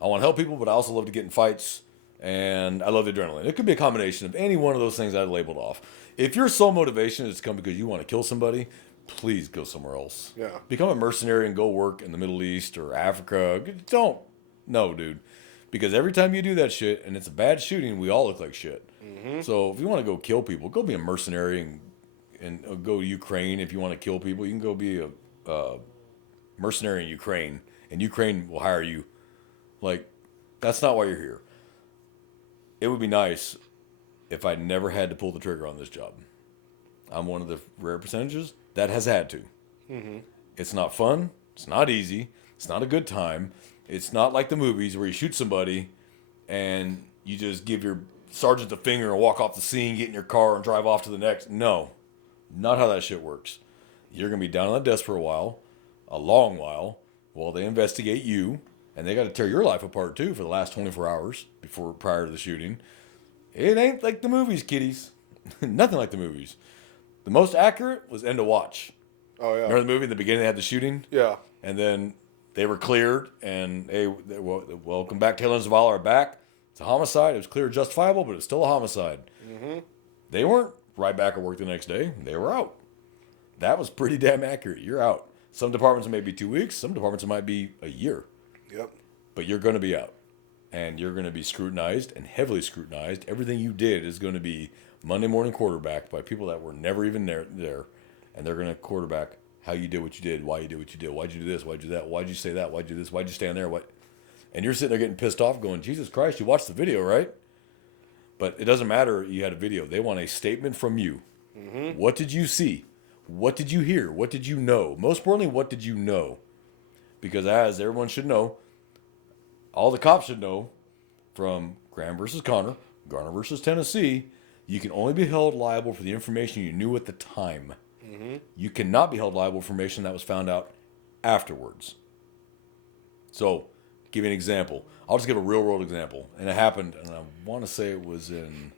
I want to help people, but I also love to get in fights, and I love the adrenaline. It could be a combination of any one of those things I labeled off. If your sole motivation is to come because you want to kill somebody, please go somewhere else. Yeah. Become a mercenary and go work in the Middle East or Africa. Don't. No, dude. Because every time you do that shit, and it's a bad shooting, we all look like shit. Mm-hmm. So if you want to go kill people, go be a mercenary and go to Ukraine. If you want to kill people, you can go be a mercenary in Ukraine, and Ukraine will hire you. Like, that's not why you're here. It would be nice if I never had to pull the trigger on this job. I'm one of the rare percentages that has had to. Mm-hmm. It's not fun. It's not easy. It's not a good time. It's not like the movies where you shoot somebody and you just give your sergeant the finger and walk off the scene, get in your car, and drive off to the next. No, not how that shit works. You're going to be down on the desk for a long while they investigate you. And they got to tear your life apart, too, for the last 24 hours prior to the shooting. It ain't like the movies, kiddies. Nothing like the movies. The most accurate was End of Watch. Oh, yeah. Remember the movie in the beginning they had the shooting? Yeah. And then they were cleared, and hey, welcome back. Taylor and Zavala are back. It's a homicide. It was clear and justifiable, but it's still a homicide. Mm-hmm. They weren't right back at work the next day. They were out. That was pretty damn accurate. You're out. Some departments it may be 2 weeks. Some departments it might be a year. Yep. But you're going to be out. And you're going to be scrutinized and heavily scrutinized. Everything you did is going to be Monday morning quarterbacked by people that were never even there. And they're going to quarterback how you did what you did, why you did what you did, why'd you do this, why'd you do that, why'd you say that, why'd you do this, why'd you stand there, what? And you're sitting there getting pissed off going, Jesus Christ, you watched the video, right? But it doesn't matter you had a video. They want a statement from you. Mm-hmm. What did you see? What did you hear? What did you know? Most importantly, what did you know? Because as everyone should know, all the cops should know, from Graham versus Connor, Garner versus Tennessee, you can only be held liable for the information you knew at the time. Mm-hmm. You cannot be held liable for information that was found out afterwards. So, give you an example. I'll just give a real world example. And it happened, and I want to say it was in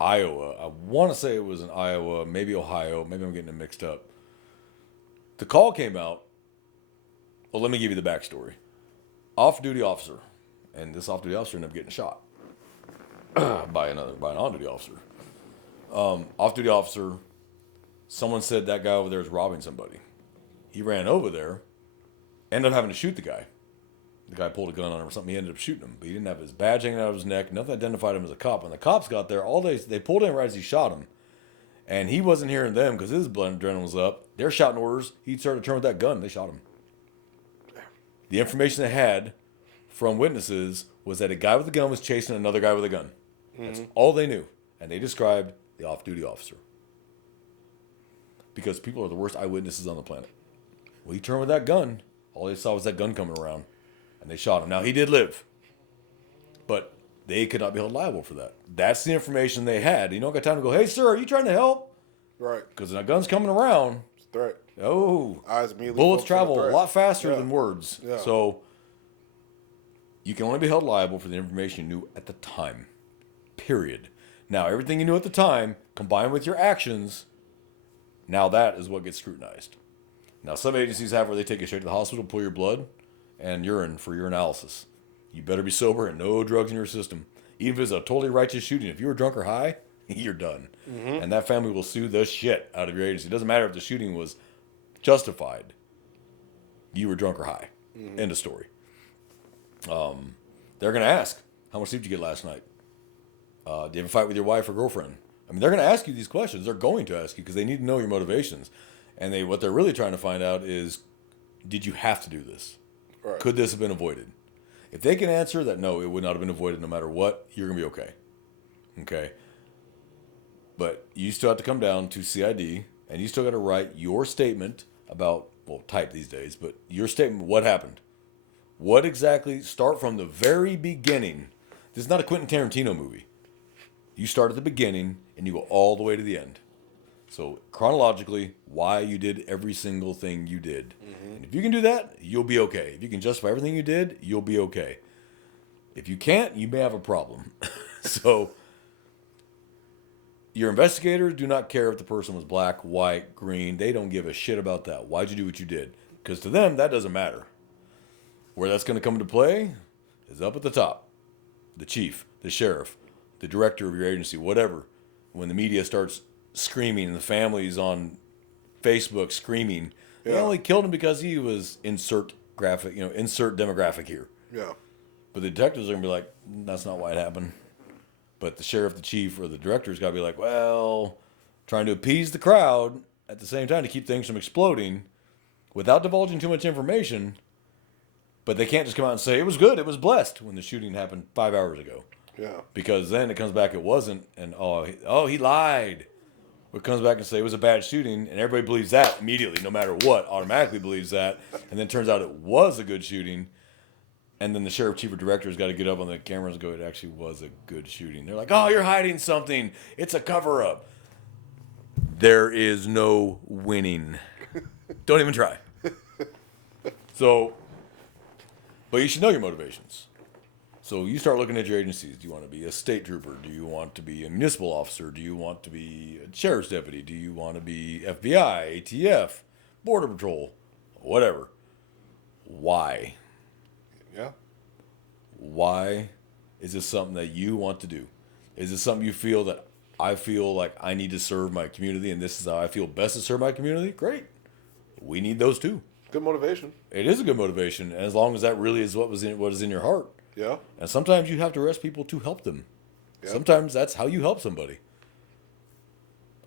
Iowa. I want to say it was in Iowa, maybe Ohio. Maybe I'm getting it mixed up. The call came out. Well, let me give you the backstory. Off-duty officer. And this off-duty officer ended up getting shot by an on-duty officer. Off-duty officer, someone said that guy over there is robbing somebody. He ran over there, ended up having to shoot the guy. The guy pulled a gun on him or something. He ended up shooting him, but he didn't have his badge hanging out of his neck. Nothing identified him as a cop. When the cops got there, they pulled in right as he shot him, and he wasn't hearing them because his blood adrenaline was up. They're shouting orders. He started to turn with that gun. They shot him. The information they had from witnesses was that a guy with a gun was chasing another guy with a gun. That's all they knew, and they described the off-duty officer because people are the worst eyewitnesses on the planet. Well, he turned with that gun. All they saw was that gun coming around. And they shot him. Now, he did live. But they could not be held liable for that. That's the information they had. You don't got time to go, hey, sir, are you trying to help? Right. Because when a gun's coming around, It's a threat. oh, Eyes immediately bullets focus on the travel a threat. lot faster Yeah. than words. Yeah. So you can only be held liable for the information you knew at the time. Period. Now, everything you knew at the time, combined with your actions, now that is what gets scrutinized. Now, some agencies have where they take you straight to the hospital, pull your blood and urine for your analysis. You better be sober and no drugs in your system. Even if it's a totally righteous shooting, if you were drunk or high, you're done. Mm-hmm. And that family will sue the shit out of your agency. It doesn't matter if the shooting was justified. You were drunk or high. Mm-hmm. End of story. They're going to ask, how much sleep did you get last night? Did you have a fight with your wife or girlfriend? I mean, they're going to ask you these questions. They're going to ask you because they need to know your motivations. And what they're really trying to find out is, did you have to do this? Right. Could this have been avoided? If they can answer that no, it would not have been avoided no matter what, you're going to be okay. Okay? But you still have to come down to CID, and you still got to write your statement about, well, type these days, but your statement, what happened? What exactly, start from the very beginning. This is not a Quentin Tarantino movie. You start at the beginning, and you go all the way to the end. So chronologically, why you did every single thing you did. Mm-hmm. And if you can do that, you'll be okay. If you can justify everything you did, you'll be okay. If you can't, you may have a problem. So your investigators do not care if the person was black, white, green. They don't give a shit about that. Why'd you do what you did? Because to them, that doesn't matter. Where that's going to come into play is up at the top. The chief, the sheriff, the director of your agency, whatever. When the media starts screaming and the families on Facebook screaming, they only killed him because he was insert demographic here. Yeah. But the detectives are going to be like, that's not why it happened. But the sheriff, the chief, or the director's got to be like, well, trying to appease the crowd at the same time to keep things from exploding without divulging too much information. But they can't just come out and say, it was good, it was blessed, when the shooting happened 5 hours ago. Yeah. Because then it comes back, it wasn't, and he lied. Or it comes back and say it was a bad shooting, and everybody believes that immediately, no matter what, automatically believes that. And then it turns out it was a good shooting. And then the sheriff, chief, or director has got to get up on the cameras and go, it actually was a good shooting. They're like, oh, you're hiding something. It's a cover-up. There is no winning. Don't even try. So, but you should know your motivations. So you start looking at your agencies. Do you want to be a state trooper? Do you want to be a municipal officer? Do you want to be a sheriff's deputy? Do you want to be FBI, ATF, Border Patrol, whatever? Why? Yeah. Why is this something that you want to do? Is it something you feel that I feel like I need to serve my community and this is how I feel best to serve my community? Great. We need those too. Good motivation. It is a good motivation, and as long as that really is what is in your heart. Yeah. And sometimes you have to arrest people to help them. Yep. Sometimes that's how you help somebody.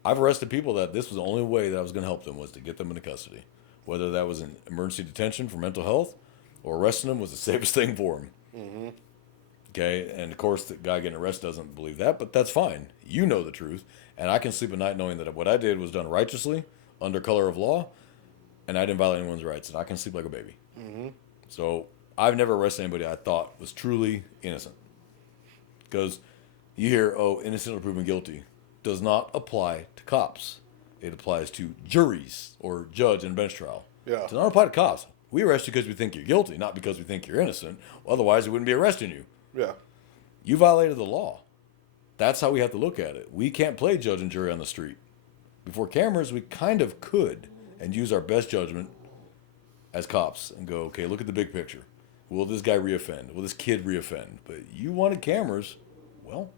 I've arrested people that this was the only way that I was going to help them was to get them into custody. Whether that was in emergency detention for mental health or arresting him was the safest thing for him. Mm-hmm. Okay, and of course the guy getting arrested doesn't believe that, but that's fine. You know the truth, and I can sleep at night knowing that what I did was done righteously, under color of law, and I didn't violate anyone's rights, and I can sleep like a baby. Mm-hmm. So I've never arrested anybody I thought was truly innocent. Because you hear, oh, innocent until proven guilty, does not apply to cops. It applies to juries or judge and bench trial. Yeah. It does not apply to cops. We arrest you because we think you're guilty, not because we think you're innocent. Otherwise, we wouldn't be arresting you. Yeah. You violated the law. That's how we have to look at it. We can't play judge and jury on the street. Before cameras, we kind of could and use our best judgment as cops and go, okay, look at the big picture. Will this guy reoffend? Will this kid reoffend? But you wanted cameras. Well,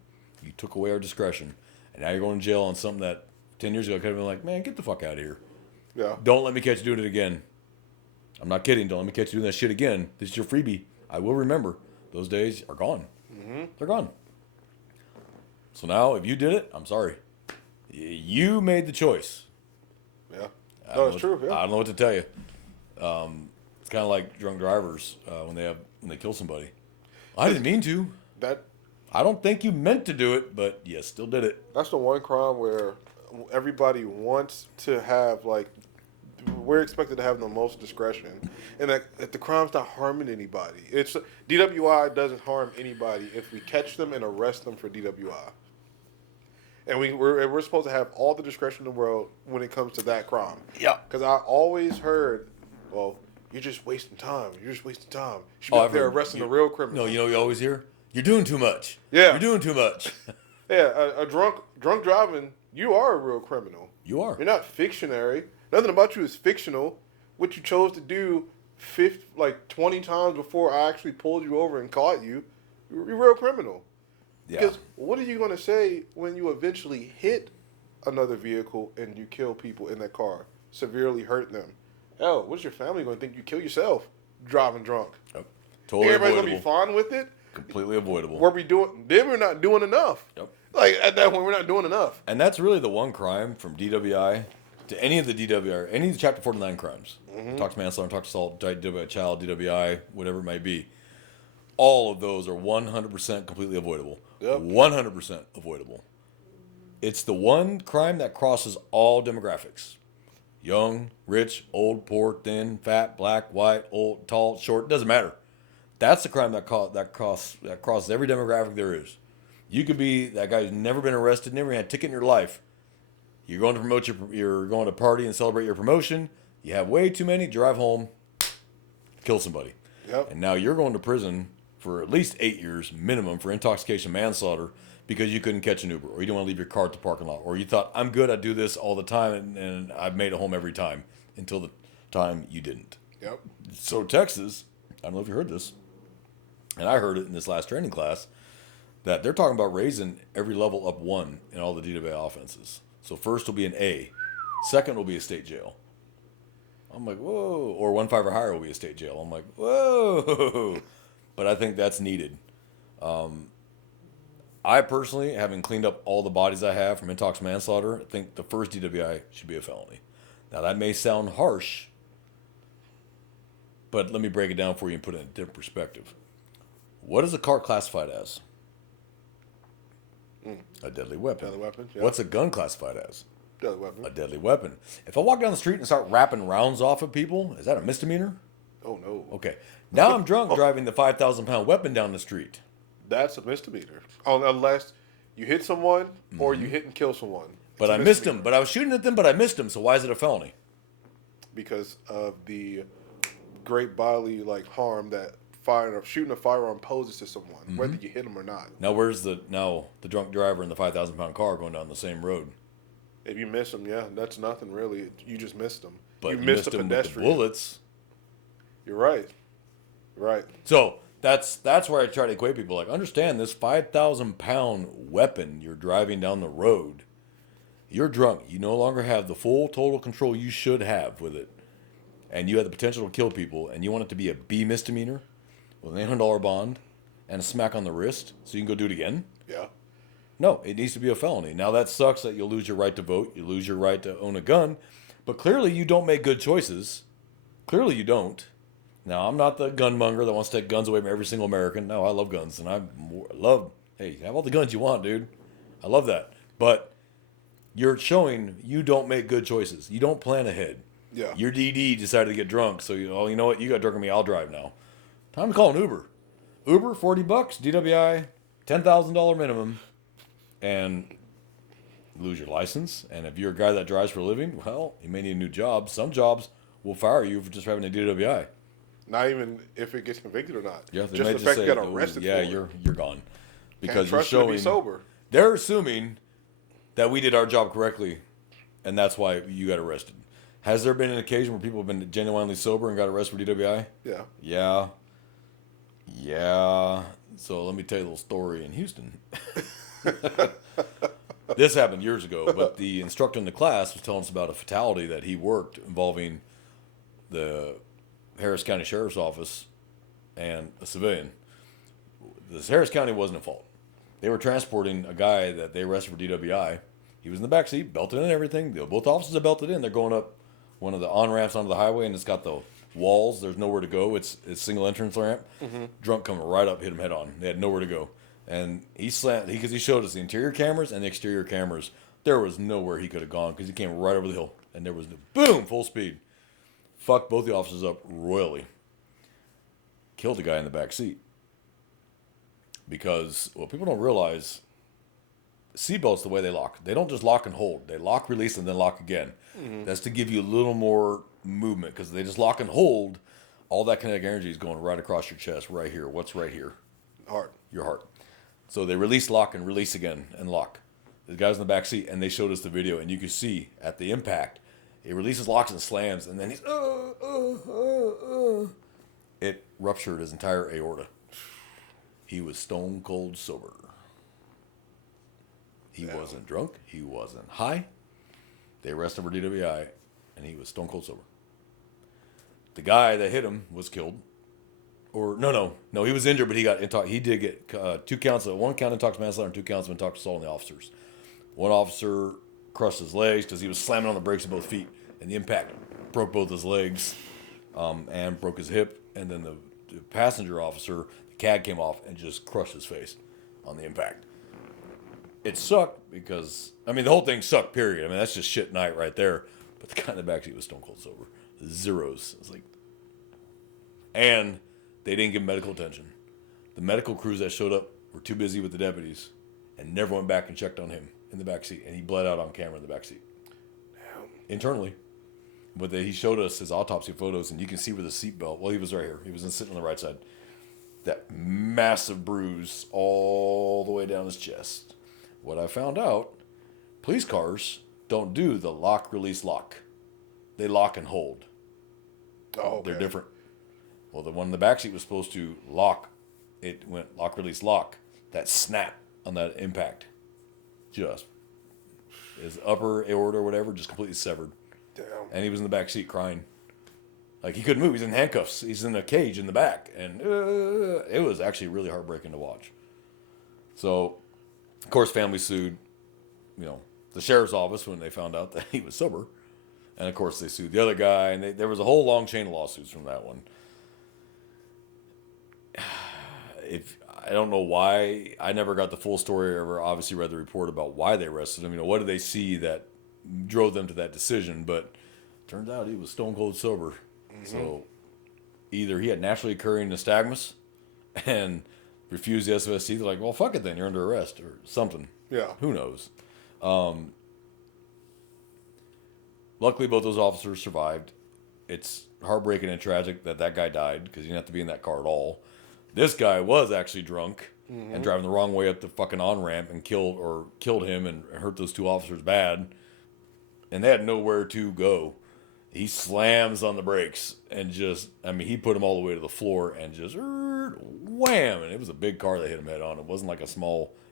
you took away our discretion. And now you're going to jail on something that 10 years ago I could have been like, man, get the fuck out of here. Yeah. Don't let me catch you doing it again. I'm not kidding. Don't let me catch you doing that shit again. This is your freebie. I will remember. Those days are gone. Mm-hmm. They're gone. So now, if you did it, I'm sorry. You made the choice. Yeah. No, it's true. Yeah. I don't know what to tell you. It's kind of like drunk drivers when they kill somebody. I didn't mean to. I don't think you meant to do it, but you still did it. That's the one crime where everybody wants to have, like, we're expected to have the most discretion, and that the crime's not harming anybody. It's DWI doesn't harm anybody if we catch them and arrest them for DWI. And we're supposed to have all the discretion in the world when it comes to that crime. Yeah. Because I always heard, well, you're just wasting time. You're just wasting time. You should be out there arresting a real criminal. No, you know you always hear? You're doing too much. Yeah. You're doing too much. Yeah, a drunk driving, you are a real criminal. You are. You're not fictionary. Nothing about you is fictional. What you chose to do 20 times before I actually pulled you over and caught you, you're a real criminal. Yeah. Because what are you going to say when you eventually hit another vehicle and you kill people in that car, severely hurt them? Hell, what's your family going to think? You kill yourself driving drunk. Yep. Totally Everybody's avoidable. going to be fine with it? Completely avoidable. Then we're not doing enough. Yep. Like, at that point, we're not doing enough. And that's really the one crime from DWI to any of the DWI, any of the Chapter 49 crimes. Mm-hmm. Talk to manslaughter, talk to assault, DWI child, DWI, whatever it might be. All of those are 100% completely avoidable. Yep. 100% avoidable. It's the one crime that crosses all demographics. Young, rich, old, poor, thin, fat, black, white, old, tall, short, doesn't matter. That's the crime that crosses every demographic there is. You could be that guy who's never been arrested, never had a ticket in your life. You're going to promote you're going to party and celebrate your promotion. You have way too many, drive home, kill somebody. Yep. And now you're going to prison for at least 8 years minimum for intoxication manslaughter because you couldn't catch an Uber or you didn't want to leave your car at the parking lot or you thought, I'm good, I do this all the time and I've made it home every time until the time you didn't. Yep. So Texas, I don't know if you heard this, and I heard it in this last training class, that they're talking about raising every level up one in all the DWI offenses. So first will be an A. Second will be a state jail. I'm like, whoa. Or 1.5 or higher will be a state jail. I'm like, whoa. But I think that's needed. I personally, having cleaned up all the bodies I have from intox manslaughter, I think the first DWI should be a felony. Now that may sound harsh, but let me break it down for you and put it in a different perspective. What is a car classified as? A deadly weapon. Deadly weapon, yeah. What's a gun classified as? Deadly weapon. A deadly weapon. If I walk down the street and start wrapping rounds off of people, is that a misdemeanor? Oh, no. Okay. Now I'm drunk driving the 5,000-pound weapon down the street. That's a misdemeanor. Unless you hit someone or you hit and kill someone. But I missed him. But I was shooting at them, but I missed him. So why is it a felony? Because of the great bodily harm that shooting a firearm poses to someone, whether you hit them or not. Now where's the drunk driver in the 5,000-pound car going down the same road? If you miss them, yeah, that's nothing really. You just missed them. But you missed a him pedestrian. with the bullets. You're right. Right. So that's where I try to equate people. Like, understand this 5,000-pound weapon you're driving down the road. You're drunk. You no longer have the full total control you should have with it. And you have the potential to kill people. And you want it to be a B misdemeanor with an $800 bond and a smack on the wrist so you can go do it again? Yeah. No, it needs to be a felony. Now, that sucks that you'll lose your right to vote. You lose your right to own a gun. But clearly you don't make good choices. Clearly you don't. Now, I'm not the gunmonger that wants to take guns away from every single American. No, I love guns, and love, hey, have all the guns you want, dude. I love that. But you're showing you don't make good choices. You don't plan ahead. Yeah. Your DD decided to get drunk, so you know what? You got drunk on me. I'll drive now. Time to call an Uber. Uber, $40, DWI, $10,000 minimum, and lose your license. And if you're a guy that drives for a living, well, you may need a new job. Some jobs will fire you for just having a DWI. Not even if it gets convicted or not. Yeah, they just may the just fact say, you got arrested yeah, for it. you're gone. Because Can't you're trust you to be showing sober. they're assuming that we did our job correctly, and that's why you got arrested. Has there been an occasion where people have been genuinely sober and got arrested for DWI? Yeah. Yeah. Yeah. So let me tell you a little story in Houston. This happened years ago, but the instructor in the class was telling us about a fatality that he worked involving the Harris County Sheriff's Office and a civilian. This Harris County wasn't at fault. They were transporting a guy that they arrested for DWI. He was in the back seat, belted in and everything. Both officers are belted in. They're going up one of the on-ramps onto the highway, and it's got the walls. There's nowhere to go. It's single entrance ramp. Mm-hmm. Drunk coming right up, hit him head on. They had nowhere to go. And he slammed, because he showed us the interior cameras and the exterior cameras. There was nowhere he could have gone because he came right over the hill. And there was boom, full speed. Fucked both the officers up royally. Killed the guy in the back seat. Because, well, people don't realize seatbelts the way they lock. They don't just lock and hold. They lock, release, and then lock again. Mm-hmm. That's to give you a little more movement, because they just lock and hold. All that kinetic energy is going right across your chest, right here. What's right here? Heart. Your heart. So they release, lock, and release again, and lock. The guy's in the back seat, and they showed us the video, and you can see at the impact, it releases, locks, and slams, and then he's It ruptured his entire aorta. He was stone cold sober. He wasn't drunk. He wasn't high. They arrested him for DWI, and he was stone cold sober. The guy that hit him was killed. Or no, he was injured, but he did get 2 counts. One count of intoxicated manslaughter and 2 counts of intoxicated assault on the officers. One officer crushed his legs because he was slamming on the brakes of both feet, and the impact broke both his legs and broke his hip. And then the passenger officer, the CAD came off and just crushed his face on the impact. It sucked because, the whole thing sucked, period. That's just shit night right there. But the guy in the backseat was stone cold sober. Zeros. It's like, and they didn't give him medical attention. The medical crews that showed up were too busy with the deputies and never went back and checked on him in the backseat. And he bled out on camera in the backseat. Internally. But he showed us his autopsy photos, and you can see where the seatbelt, well, he was right here. He was sitting on the right side. That massive bruise all the way down his chest. What I found out, police cars don't do the lock, release, lock. They lock and hold. Oh, okay. They're different. Well, the one in the backseat was supposed to lock. It went lock, release, lock. That snap on that impact. Just his upper aorta or whatever just completely severed. Damn. And he was in the back seat crying. Like, he couldn't move. He's in handcuffs. He's in a cage in the back. And it was actually really heartbreaking to watch. So, of course, family sued, the sheriff's office when they found out that he was sober. And, of course, they sued the other guy. And there was a whole long chain of lawsuits from that one. I don't know why. I never got the full story. I ever obviously read the report about why they arrested him. What did they see that drove them to that decision? But turns out he was stone cold sober. Mm-hmm. So either he had naturally occurring nystagmus and refused the SOSC. They're like, well, fuck it then. You're under arrest or something. Yeah. Who knows? Luckily, both those officers survived. It's heartbreaking and tragic that guy died because he didn't have to be in that car at all. This guy was actually drunk and driving the wrong way up the fucking on-ramp and killed him and hurt those 2 officers bad. And they had nowhere to go. He slams on the brakes and he put him all the way to the floor and just wham. And it was a big car that hit him head on. It wasn't like it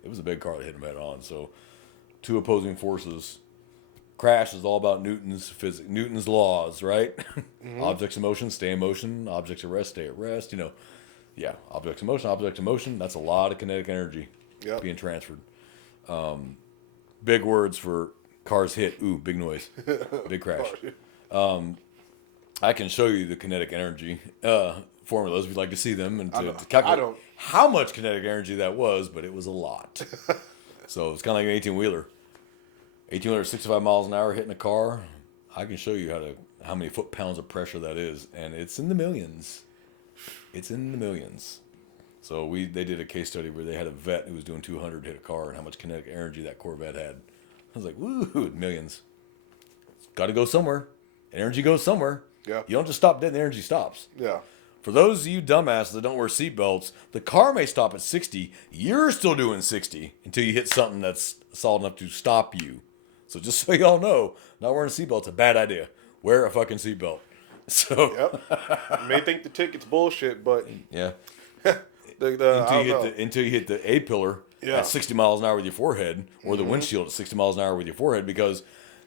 was a big car that hit him head on. So 2 opposing forces. Crash is all about Newton's physics, Newton's laws, right? Mm-hmm. Objects in motion, stay in motion. Objects at rest, stay at rest. Yeah, objects in motion. That's a lot of kinetic energy being transferred. Big words for cars hit. Ooh, big noise. Big crash. I can show you the kinetic energy formulas if you'd like to see them and to I calculate don't. how much kinetic energy that was, but it was a lot. So it's kind of like an 18-wheeler. 18-wheeler at 65 miles an hour hitting a car. I can show you how many foot-pounds of pressure that is, and it's in the millions. It's in the millions. So they did a case study where they had a vet who was doing 200 hit a car and how much kinetic energy that Corvette had. I was like, woo, millions. It's got to go somewhere. Energy goes somewhere. Yeah. You don't just stop dead, the energy stops. Yeah. For those of you dumbasses that don't wear seatbelts, the car may stop at 60. You're still doing 60 until you hit something that's solid enough to stop you. So just so y'all know, not wearing a seatbelt's a bad idea. Wear a fucking seatbelt. So Yep. You may think the ticket's bullshit, but yeah. until Until you hit the A pillar at 60 miles an hour with your forehead, or the windshield at 60 miles an hour with your forehead, because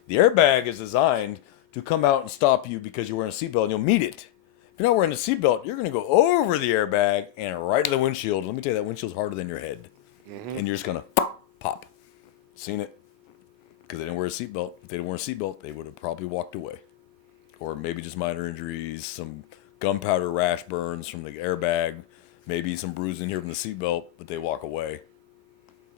the airbag is designed to come out and stop you because you're wearing a seatbelt and you'll meet it. If you're not wearing a seatbelt, you're going to go over the airbag and right to the windshield. Let me tell you, that windshield's harder than your head. And you're just going to pop. Seen it? Because they didn't wear a seatbelt. If they didn't wear a seatbelt, they would have probably walked away. Or maybe just minor injuries, some gunpowder rash burns from the airbag, maybe some bruising here from the seatbelt, but they walk away.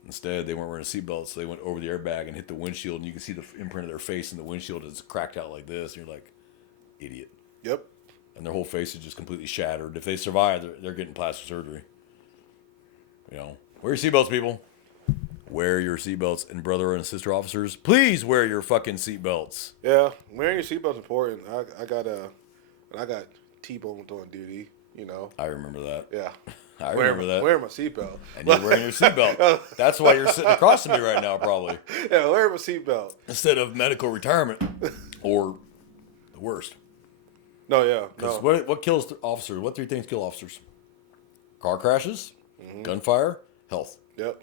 Instead, they weren't wearing a seatbelt, so they went over the airbag and hit the windshield, and you can see the imprint of their face, and the windshield is cracked out like this, and you're like, idiot. Yep. And their whole face is just completely shattered. If they survive, they're getting plastic surgery. You know, wear your seatbelts, people. Wear your seatbelts, and brother and sister officers, please wear your fucking seatbelts. Yeah, wearing your seatbelt's important. I got T-boned on duty. You know. I remember that. Yeah. I remember that. Wearing my seatbelt. And you're wearing your seatbelt. That's why you're sitting across from me right now, probably. Yeah, wearing my seatbelt. Instead of medical retirement, or the worst. No, yeah. Because No. what kills officers? What three things kill officers? Car crashes, gunfire, health. Yep.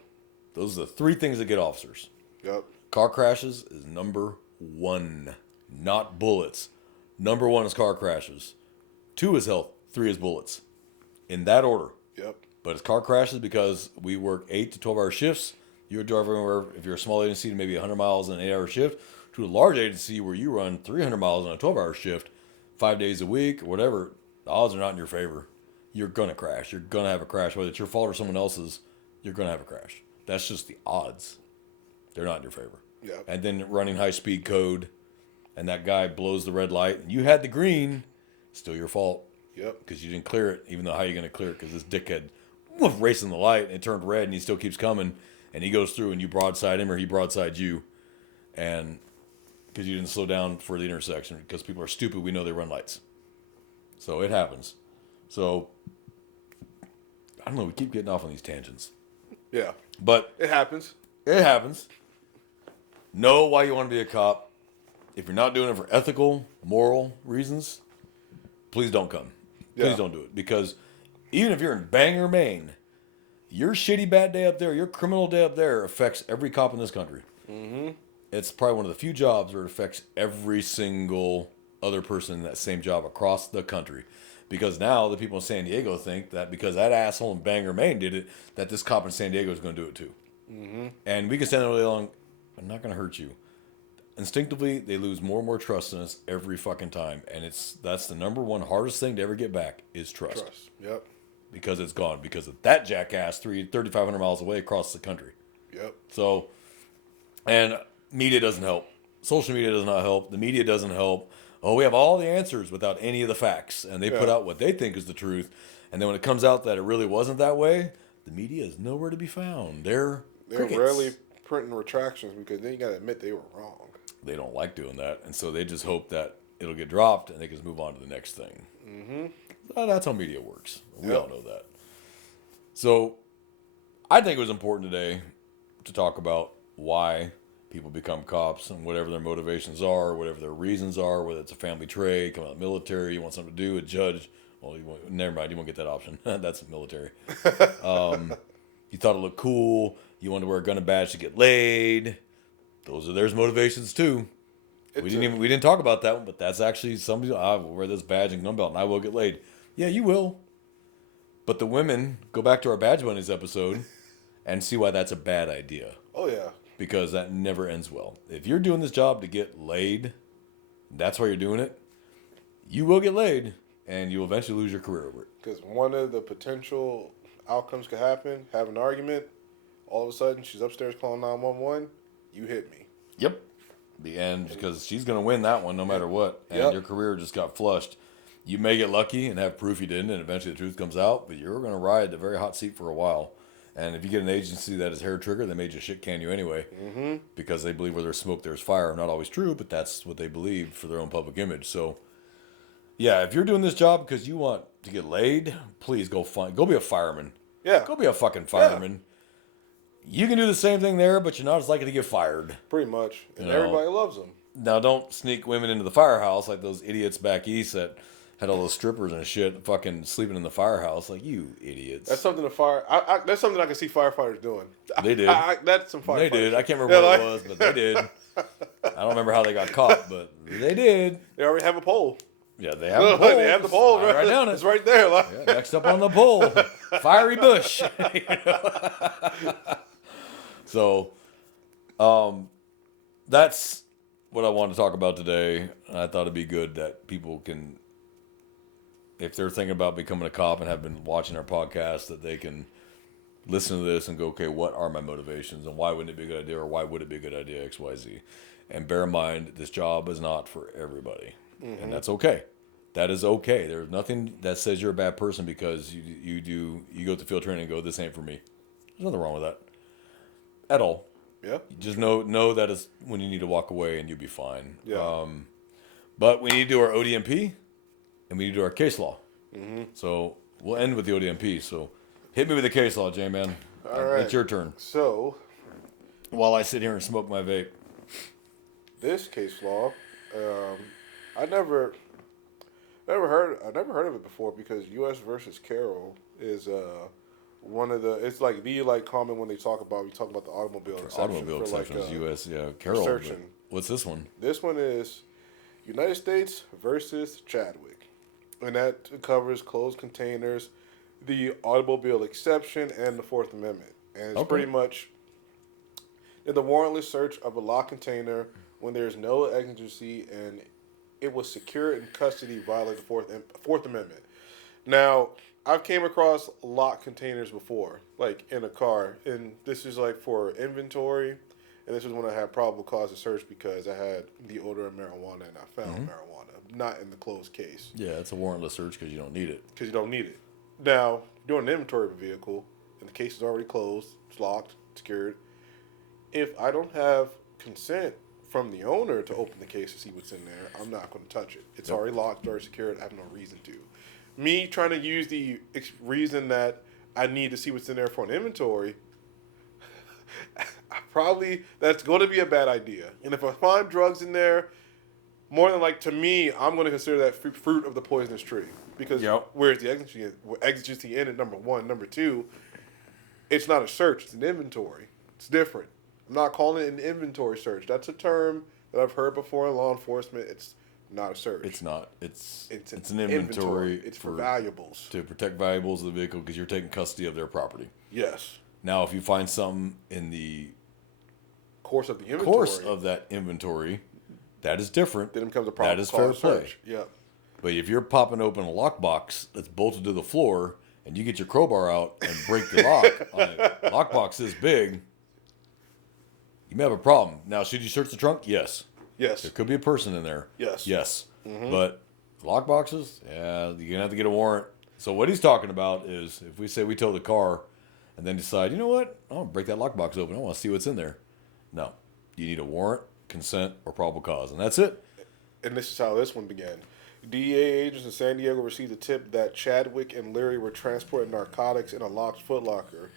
Those are the three things that get officers. Yep. Car crashes is number one, not bullets. Number one is car crashes. 2 is health. 3 is bullets. In that order. Yep. But it's car crashes because we work 8 to 12-hour shifts. You're driving anywhere, if you're a small agency, to maybe 100 miles in an 8-hour shift, to a large agency where you run 300 miles on a 12-hour shift, 5 days a week, or whatever. The odds are not in your favor. You're going to crash. You're going to have a crash. Whether it's your fault or someone else's, you're going to have a crash. That's just the odds. They're not in your favor. Yeah. And then running high-speed code, and that guy blows the red light, and you had the green, still your fault. Yep. Because you didn't clear it, even though how are you going to clear it? Because this dickhead racing the light, and it turned red, and he still keeps coming, and he goes through, and you broadside him, or he broadside you, and because you didn't slow down for the intersection, because people are stupid, we know they run lights. So it happens. So, I don't know, we keep getting off on these tangents. Yeah. But It happens. it happens. Know why you want to be a cop. If you're not doing it for ethical, moral reasons, please don't come. Please Yeah. don't do it. Because even if you're in Bangor, Maine, your shitty bad day up there, your criminal day up there affects every cop in this country. Mm-hmm. It's probably one of the few jobs where it affects every single other person in that same job across the country. Because now the people in San Diego think that because that asshole in Bangor, Maine did it, that this cop in San Diego is going to do it too. Mm-hmm. And we can stand there all day long. I'm not going to hurt you. Instinctively, they lose more and more trust in us every fucking time. And that's the number one hardest thing to ever get back is trust. Yep. Because it's gone. Because of that jackass 3,500 miles away across the country. Yep. So, and media doesn't help. Social media does not help. The media doesn't help. Oh, we have all the answers without any of the facts. And they put out what they think is the truth. And then when it comes out that it really wasn't that way, the media is nowhere to be found. They're crickets. Rarely printing retractions because then you got to admit they were wrong. They don't like doing that. And so they just hope that it'll get dropped and they can just move on to the next thing. Mm-hmm. That's how media works. We all know that. So I think it was important today to talk about why people become cops and whatever their motivations are, whatever their reasons are, whether it's a family trade, come out of the military, you want something to do, a judge. Well, never mind, you won't get that option. That's military. You thought it looked cool. You wanted to wear a gun and badge to get laid. There's motivations too. We didn't talk about that one, but that's actually somebody. I will wear this badge and gun belt, and I will get laid. Yeah, you will. But the women, go back to our Badge Bunnies episode, and see why that's a bad idea. Oh yeah. Because that never ends well. If you're doing this job to get laid, that's why you're doing it. you will get laid, and you'll eventually lose your career over it. Because one of the potential outcomes could happen, have an argument, all of a sudden she's upstairs calling 911, you hit me. Yep. The end, because she's going to win that one no matter what, and Yep. your career just got flushed. You may get lucky and have proof you didn't, and eventually the truth comes out, but you're going to ride the very hot seat for a while. And if you get an agency that is hair trigger, they may just shit can you anyway, because they believe where there's smoke, there's fire. Not always true, but that's what they believe for their own public image. So, yeah, if you're doing this job because you want to get laid, please go be a fireman. Yeah. Go be a fucking fireman. You can do the same thing there, but you're not as likely to get fired. Pretty much. And You know. everybody loves them. Now, don't sneak women into the firehouse like those idiots back east that had all those strippers and shit fucking sleeping in the firehouse. Like, you idiots. That's something that's something I can see firefighters doing. They did. That's some firefighters. They did. I can't remember what it was, but they did. I don't remember how they got caught, but they did. They already have a pole. Yeah, they have the pole. They have the pole. Right down it. It's right there. Yeah, next up on the pole, fiery bush. So, that's what I wanted to talk about today. I thought it'd be good that people can, if they're thinking about becoming a cop and have been watching our podcast, that they can listen to this and go, okay, what are my motivations and why wouldn't it be a good idea, or why would it be a good idea, X, Y, Z. And bear in mind, this job is not for everybody. And that's okay. That is okay. There's nothing that says you're a bad person because you go to field training and go, this ain't for me. There's nothing wrong with that at all. Yeah. You just know that is when you need to walk away and you'll be fine. Yeah. But we need to do our ODMP and we need to do our case law. So we'll end with the ODMP. So hit me with the case law, J-Man. All right. It's your turn. So, While I sit here and smoke my vape. this case law, I never heard of it before because U.S. versus Carroll is one of the. It's like common when we talk about the automobile exception. Automobile for exceptions, U.S. Yeah, Carol. searching. What's this one? This one is United States versus Chadwick, and that covers closed containers, the automobile exception, and the Fourth Amendment. And it's pretty much in the warrantless search of a locked container when there's no exigency and it was secure in custody violating the Fourth Amendment. Now, I've came across locked containers before, like in a car, and this is like for inventory, and this is when I had probable cause to search because I had the odor of marijuana and I found marijuana, not in the closed case. Yeah, it's a warrantless search because you don't need it. Because you don't need it. Now, doing an inventory of a vehicle, and the case is already closed, it's locked, secured. If I don't have consent from the owner to open the case to see what's in there, I'm not going to touch it. It's already locked, already secured. I have no reason to. Me trying to use the reason that I need to see what's in there for an inventory, that's going to be a bad idea. And if I find drugs in there, more than to me, I'm going to consider that fruit of the poisonous tree. Because where's the exigency in it, number one. Number two, it's not a search, it's an inventory. It's different. I'm not calling it an inventory search. That's a term that I've heard before in law enforcement. It's not a search. It's not. It's an inventory. It's for valuables. To protect valuables of the vehicle because you're taking custody of their property. Yes. Now, if you find something in the course of the inventory, that inventory, that is different. Then it becomes a probable That is fair cause play. search. Yep. But if you're popping open a lockbox that's bolted to the floor and you get your crowbar out and break the lock on a lockbox this big, you may have a problem. Now, should you search the trunk? Yes. Yes. There could be a person in there. Yes. Yes. But lockboxes, yeah, you're going to have to get a warrant. So what he's talking about is if we say we tow the car and then decide, you know what, I want to break that lockbox open. I want to see what's in there. No. You need a warrant, consent, or probable cause. And that's it. And this is how this one began. DEA agents in San Diego received a tip that Chadwick and Leary were transporting narcotics in a locked footlocker.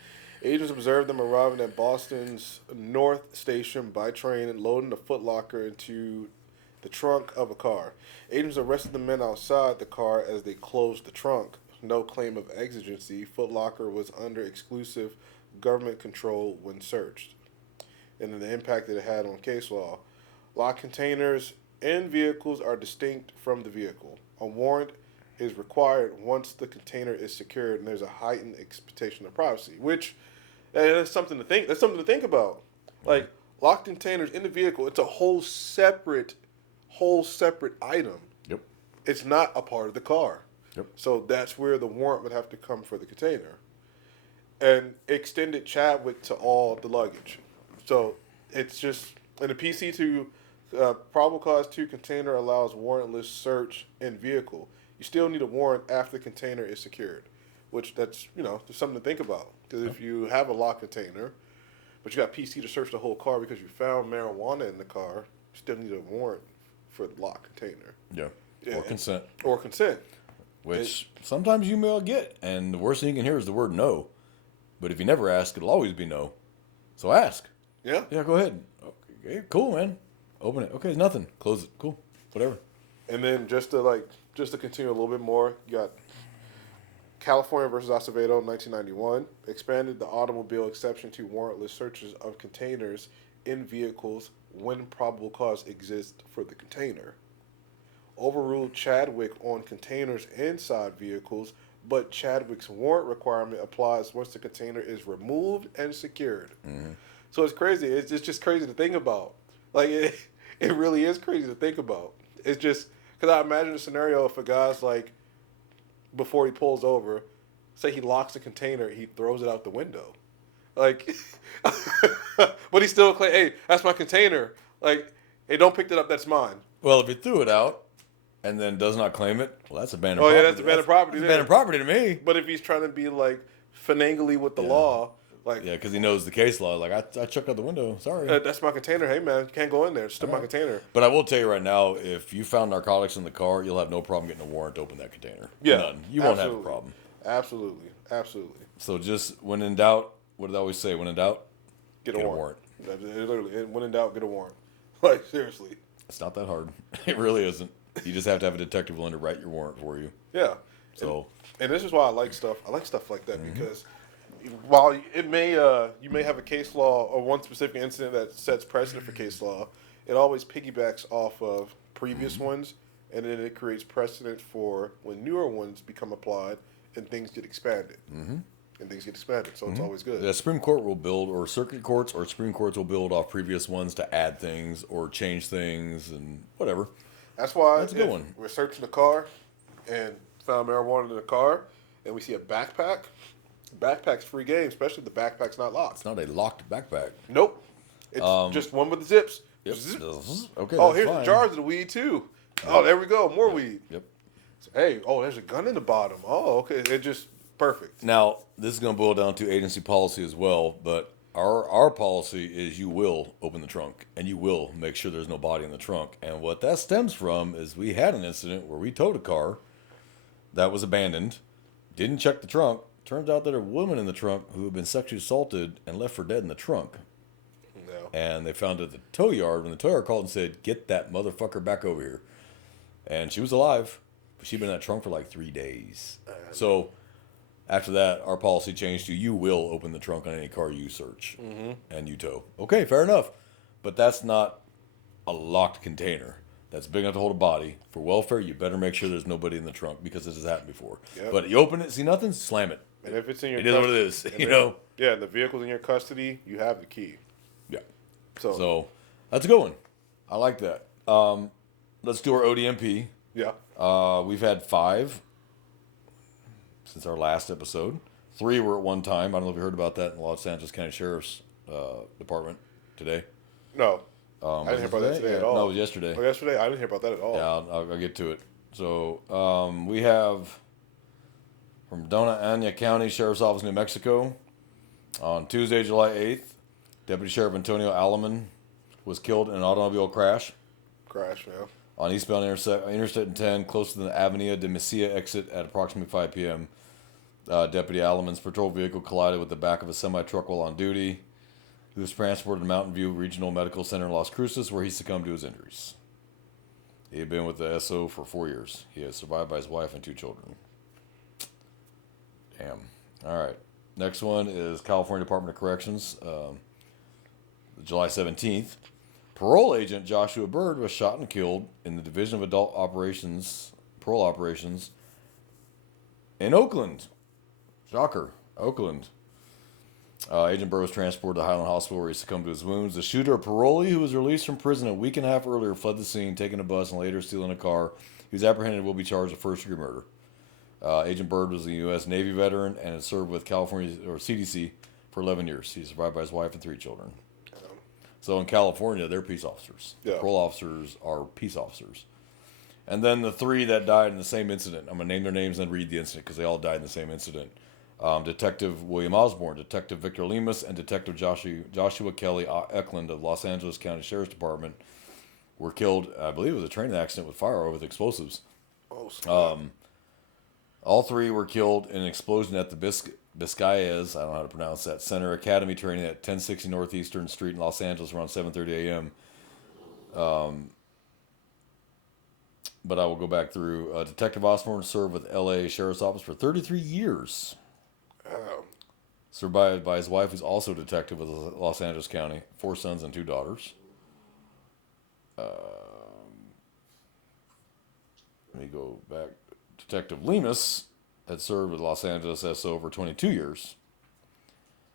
Agents observed them arriving at Boston's North Station by train and loading the footlocker into the trunk of a car. Agents arrested the men outside the car as they closed the trunk. No claim of exigency. Footlocker was under exclusive government control when searched. And then the impact that it had on case law. Locked containers in vehicles are distinct from the vehicle. A warrant is required once the container is secured and there's a heightened expectation of privacy, which that's something to think. That's something to think about. Like locked containers in the vehicle, it's a whole separate item. Yep. it's not a part of the car. Yep. So that's where the warrant would have to come for the container. And extended Chadwick to all the luggage. So it's just, in the PC2, probable cause 2 container allows warrantless search in vehicle. You still need a warrant after the container is secured, which that's, there's something to think about. Because if you have a locked container, but you got PC to search the whole car because you found marijuana in the car, you still need a warrant for the locked container. Yeah. Or consent. Or consent. Which sometimes you may get, and the worst thing you can hear is the word no. But if you never ask, it'll always be no. So ask. Yeah. Yeah, go ahead. Okay, cool, man. Open it. Okay, nothing. Close it. Cool. Whatever. And then just to continue a little bit more, you got California versus Acevedo, 1991, expanded the automobile exception to warrantless searches of containers in vehicles when probable cause exists for the container. Overruled Chadwick on containers inside vehicles, but Chadwick's warrant requirement applies once the container is removed and secured. Mm-hmm. So it's crazy. It's just crazy to think about. Like, it really is crazy to think about. It's just, because I imagine a scenario if a guy's like, before he pulls over, say he locks the container, he throws it out the window. Like, but he still claim, hey, that's my container. Like, hey, don't pick that up, that's mine. Well, if he threw it out and then does not claim it, well, that's abandoned property. Oh, yeah, that's abandoned property. That's abandoned property to me. But if he's trying to be, like, finagly with the law, like... Yeah, because he knows the case law. Like, I chucked out the window. Sorry. That's my container. Hey, man, you can't go in there. It's still my container. But I will tell you right now, if you found narcotics in the car, you'll have no problem getting a warrant to open that container. Yeah. None. You won't have a problem. Absolutely. So just, when in doubt, what did I always say? When in doubt, get a warrant. Literally, when in doubt, get a warrant. Like, seriously. It's not that hard. It really isn't. You just have to have a detective willing to write your warrant for you. Yeah. So, and this is why I like stuff like that, because while it may you may have a case law or one specific incident that sets precedent for case law, it always piggybacks off of previous ones, and then it creates precedent for when newer ones become applied and things get expanded. And things get expanded, so it's always good. The Supreme Court will build, or circuit courts or Supreme Courts will build off previous ones to add things or change things and whatever. That's why that's a good one. We're searching the car and found marijuana in the car, and we see a backpack. Backpack's free game, especially if the backpack's not locked. It's not a locked backpack. Nope. It's just one with the zips. Yep. Okay. Oh, here's the jars of the weed too. Oh, there we go. More weed. Yep. So, hey, there's a gun in the bottom. Oh, okay. It just perfect. Now, this is going to boil down to agency policy as well, but our policy is you will open the trunk and you will make sure there's no body in the trunk. And what that stems from is we had an incident where we towed a car that was abandoned, didn't check the trunk. Turns out that a woman in the trunk who had been sexually assaulted and left for dead in the trunk. No. And they found it at the tow yard when the tow yard called and said, "Get that motherfucker back over here." And she was alive, but she'd been in that trunk for like 3 days. So after that, our policy changed to you will open the trunk on any car you search and you tow. Okay, fair enough. But that's not a locked container that's big enough to hold a body. For welfare, you better make sure there's nobody in the trunk because this has happened before. Yep. But you open it, see nothing, slam it. And if it's in your it is what it is, you know? Yeah, the vehicle's in your custody, you have the key. Yeah. So that's a good one. I like that. Let's do our ODMP. Yeah. We've had 5 since our last episode. 3 were at one time. I don't know if you heard about that in the Los Angeles County Sheriff's Department today. No. I didn't hear about that today at all. No, it was yesterday. Oh, yesterday? I didn't hear about that at all. Yeah, I'll get to it. So we have from Dona Ana County Sheriff's Office, New Mexico, on Tuesday, July 8th, Deputy Sheriff Antonio Alaman was killed in an automobile crash. Yeah. On eastbound Interstate 10, close to the Avenida de Mesilla exit at approximately 5 p.m. Deputy Alaman's patrol vehicle collided with the back of a semi-truck while on duty. He was transported to Mountain View Regional Medical Center in Las Cruces, where he succumbed to his injuries. He had been with the SO for 4 years. He is survived by his wife and 2 children. Damn. All right. Next one is California Department of Corrections, July 17th. Parole agent Joshua Bird was shot and killed in the Division of Adult Operations, Parole Operations, in Oakland. Shocker. Oakland. Agent Bird was transported to Highland Hospital where he succumbed to his wounds. The shooter, a parolee who was released from prison a week and a half earlier, fled the scene, taking a bus and later stealing a car He was apprehended and will be charged with first-degree murder. Agent Bird was a U.S. Navy veteran and had served with California or CDC for 11 years. He's survived by his wife and 3 children. So in California, they're peace officers. Yeah. Parole officers are peace officers. And then the 3 that died in the same incident, I'm going to name their names and read the incident because they all died in the same incident. Detective William Osborne, Detective Victor Lemus, and Detective Joshua Kelly Eklund of Los Angeles County Sheriff's Department were killed, I believe it was a train accident with fire with explosives. Oh, All 3 were killed in an explosion at the Biscayas, I don't know how to pronounce that, Center Academy Training at 1060 Northeastern Street in Los Angeles around 7:30 a.m. But I will go back through. Detective Osborne served with L.A. Sheriff's Office for 33 years. Survived by his wife, who's also a detective with Los Angeles County, 4 sons and 2 daughters. Let me go back. Detective Lemus had served with Los Angeles SO for 22 years.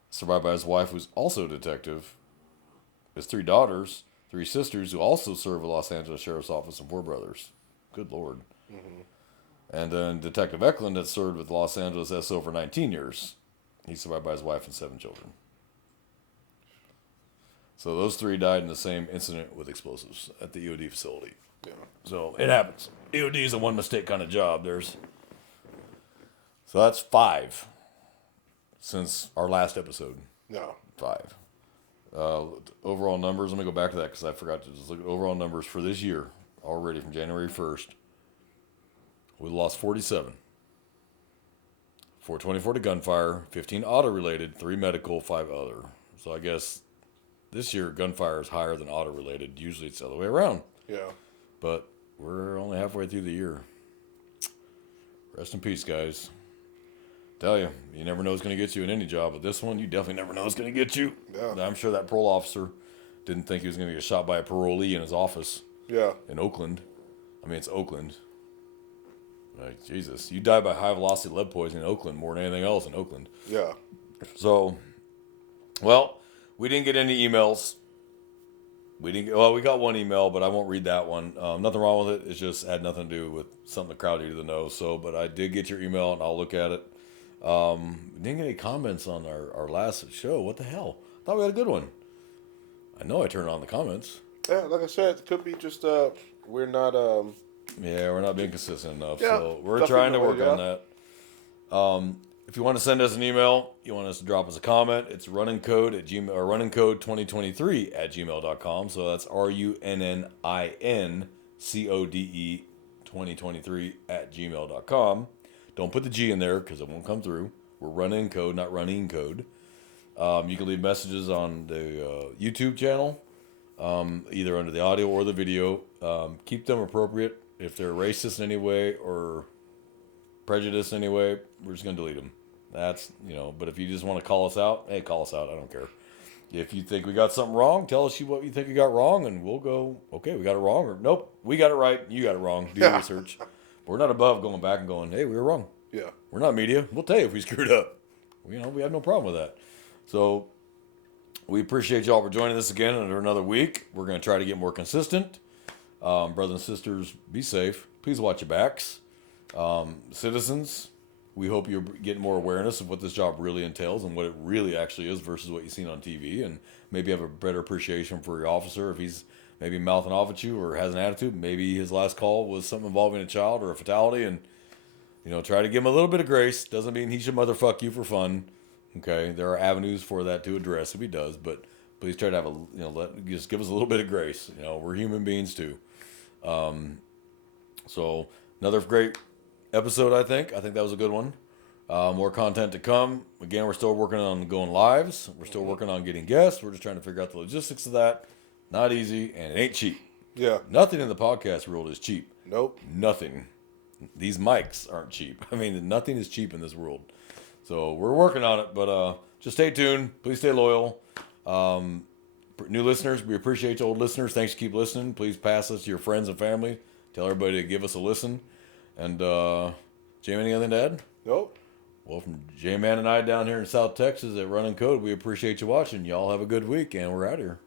Survived by his wife, who's also a detective. His 3 daughters, 3 sisters, who also served with Los Angeles Sheriff's Office, and 4 brothers. Good Lord. Mm-hmm. And then Detective Eklund had served with Los Angeles SO for 19 years. He's survived by his wife and 7 children. So those 3 died in the same incident with explosives at the EOD facility. Yeah. So it happens. EOD is a one mistake kind of job. So that's 5 since our last episode. No. 5. Overall numbers. Let me go back to that because I forgot to just look at overall numbers for this year already from January 1st. We lost 47. 424 to gunfire, 15 auto-related, 3 medical, 5 other. So I guess this year gunfire is higher than auto-related. Usually it's the other way around. Yeah. But we're only halfway through the year. Rest in peace, guys. Tell you, you never know what's going to get you in any job, but this one, you definitely never know what's going to get you. Yeah. I'm sure that parole officer didn't think he was going to get shot by a parolee in his office. Yeah. In Oakland. I mean, it's Oakland. Like, Jesus. You die by high-velocity lead poisoning in Oakland more than anything else in Oakland. Yeah. So, well, we didn't get any emails. We got one email, but I won't read that one. Nothing wrong with it. It just had nothing to do with something that crowd needed to know. So, but I did get your email, and I'll look at it. Didn't get any comments on our last show. What the hell? I thought we had a good one. I know I turned on the comments. Yeah, like I said, it could be just we're not Yeah, we're not being consistent enough. Yeah, so we're trying to work on that. If you want to send us an email, you want us to drop us a comment, it's runningcode at gmail or runningcode2023 at gmail.com. So that's RUNNINCODE 2023 at gmail.com. Don't put the G in there because it won't come through. We're running code, not running code. You can leave messages on the YouTube channel, either under the audio or the video. Keep them appropriate. If they're racist in any way or prejudiced in any way, we're just going to delete them. That's, but if you just want to call us out, hey, call us out. I don't care. If you think we got something wrong, tell us what you think we got wrong, and we'll go, okay, we got it wrong, or nope, we got it right, you got it wrong. Do your research. But we're not above going back and going, hey, we were wrong. Yeah. We're not media. We'll tell you if we screwed up. We have no problem with that. So we appreciate y'all for joining us again under another week. We're going to try to get more consistent. Brothers and sisters, be safe. Please watch your backs. Citizens, we hope you're getting more awareness of what this job really entails and what it really actually is versus what you've seen on TV, and maybe have a better appreciation for your officer if he's maybe mouthing off at you or has an attitude. Maybe his last call was something involving a child or a fatality, and try to give him a little bit of grace. Doesn't mean he should motherfuck you for fun. Okay, there are avenues for that to address if he does, but please try to have just give us a little bit of grace. We're human beings too. So another great episode, I think. I think that was a good one. More content to come. Again, we're still working on going lives. We're still working on getting guests. We're just trying to figure out the logistics of that. Not easy, and it ain't cheap. Yeah. Nothing in the podcast world is cheap. Nope. Nothing. These mics aren't cheap. I mean, nothing is cheap in this world. So we're working on it, but just stay tuned. Please stay loyal. New listeners, we appreciate you. Old listeners, thanks for keep listening. Please pass us to your friends and family. Tell everybody to give us a listen. And Jamie, anything to add? Nope. Well, from J-Man and I down here in South Texas at Running Code, we appreciate you watching. Y'all have a good week, and we're out here.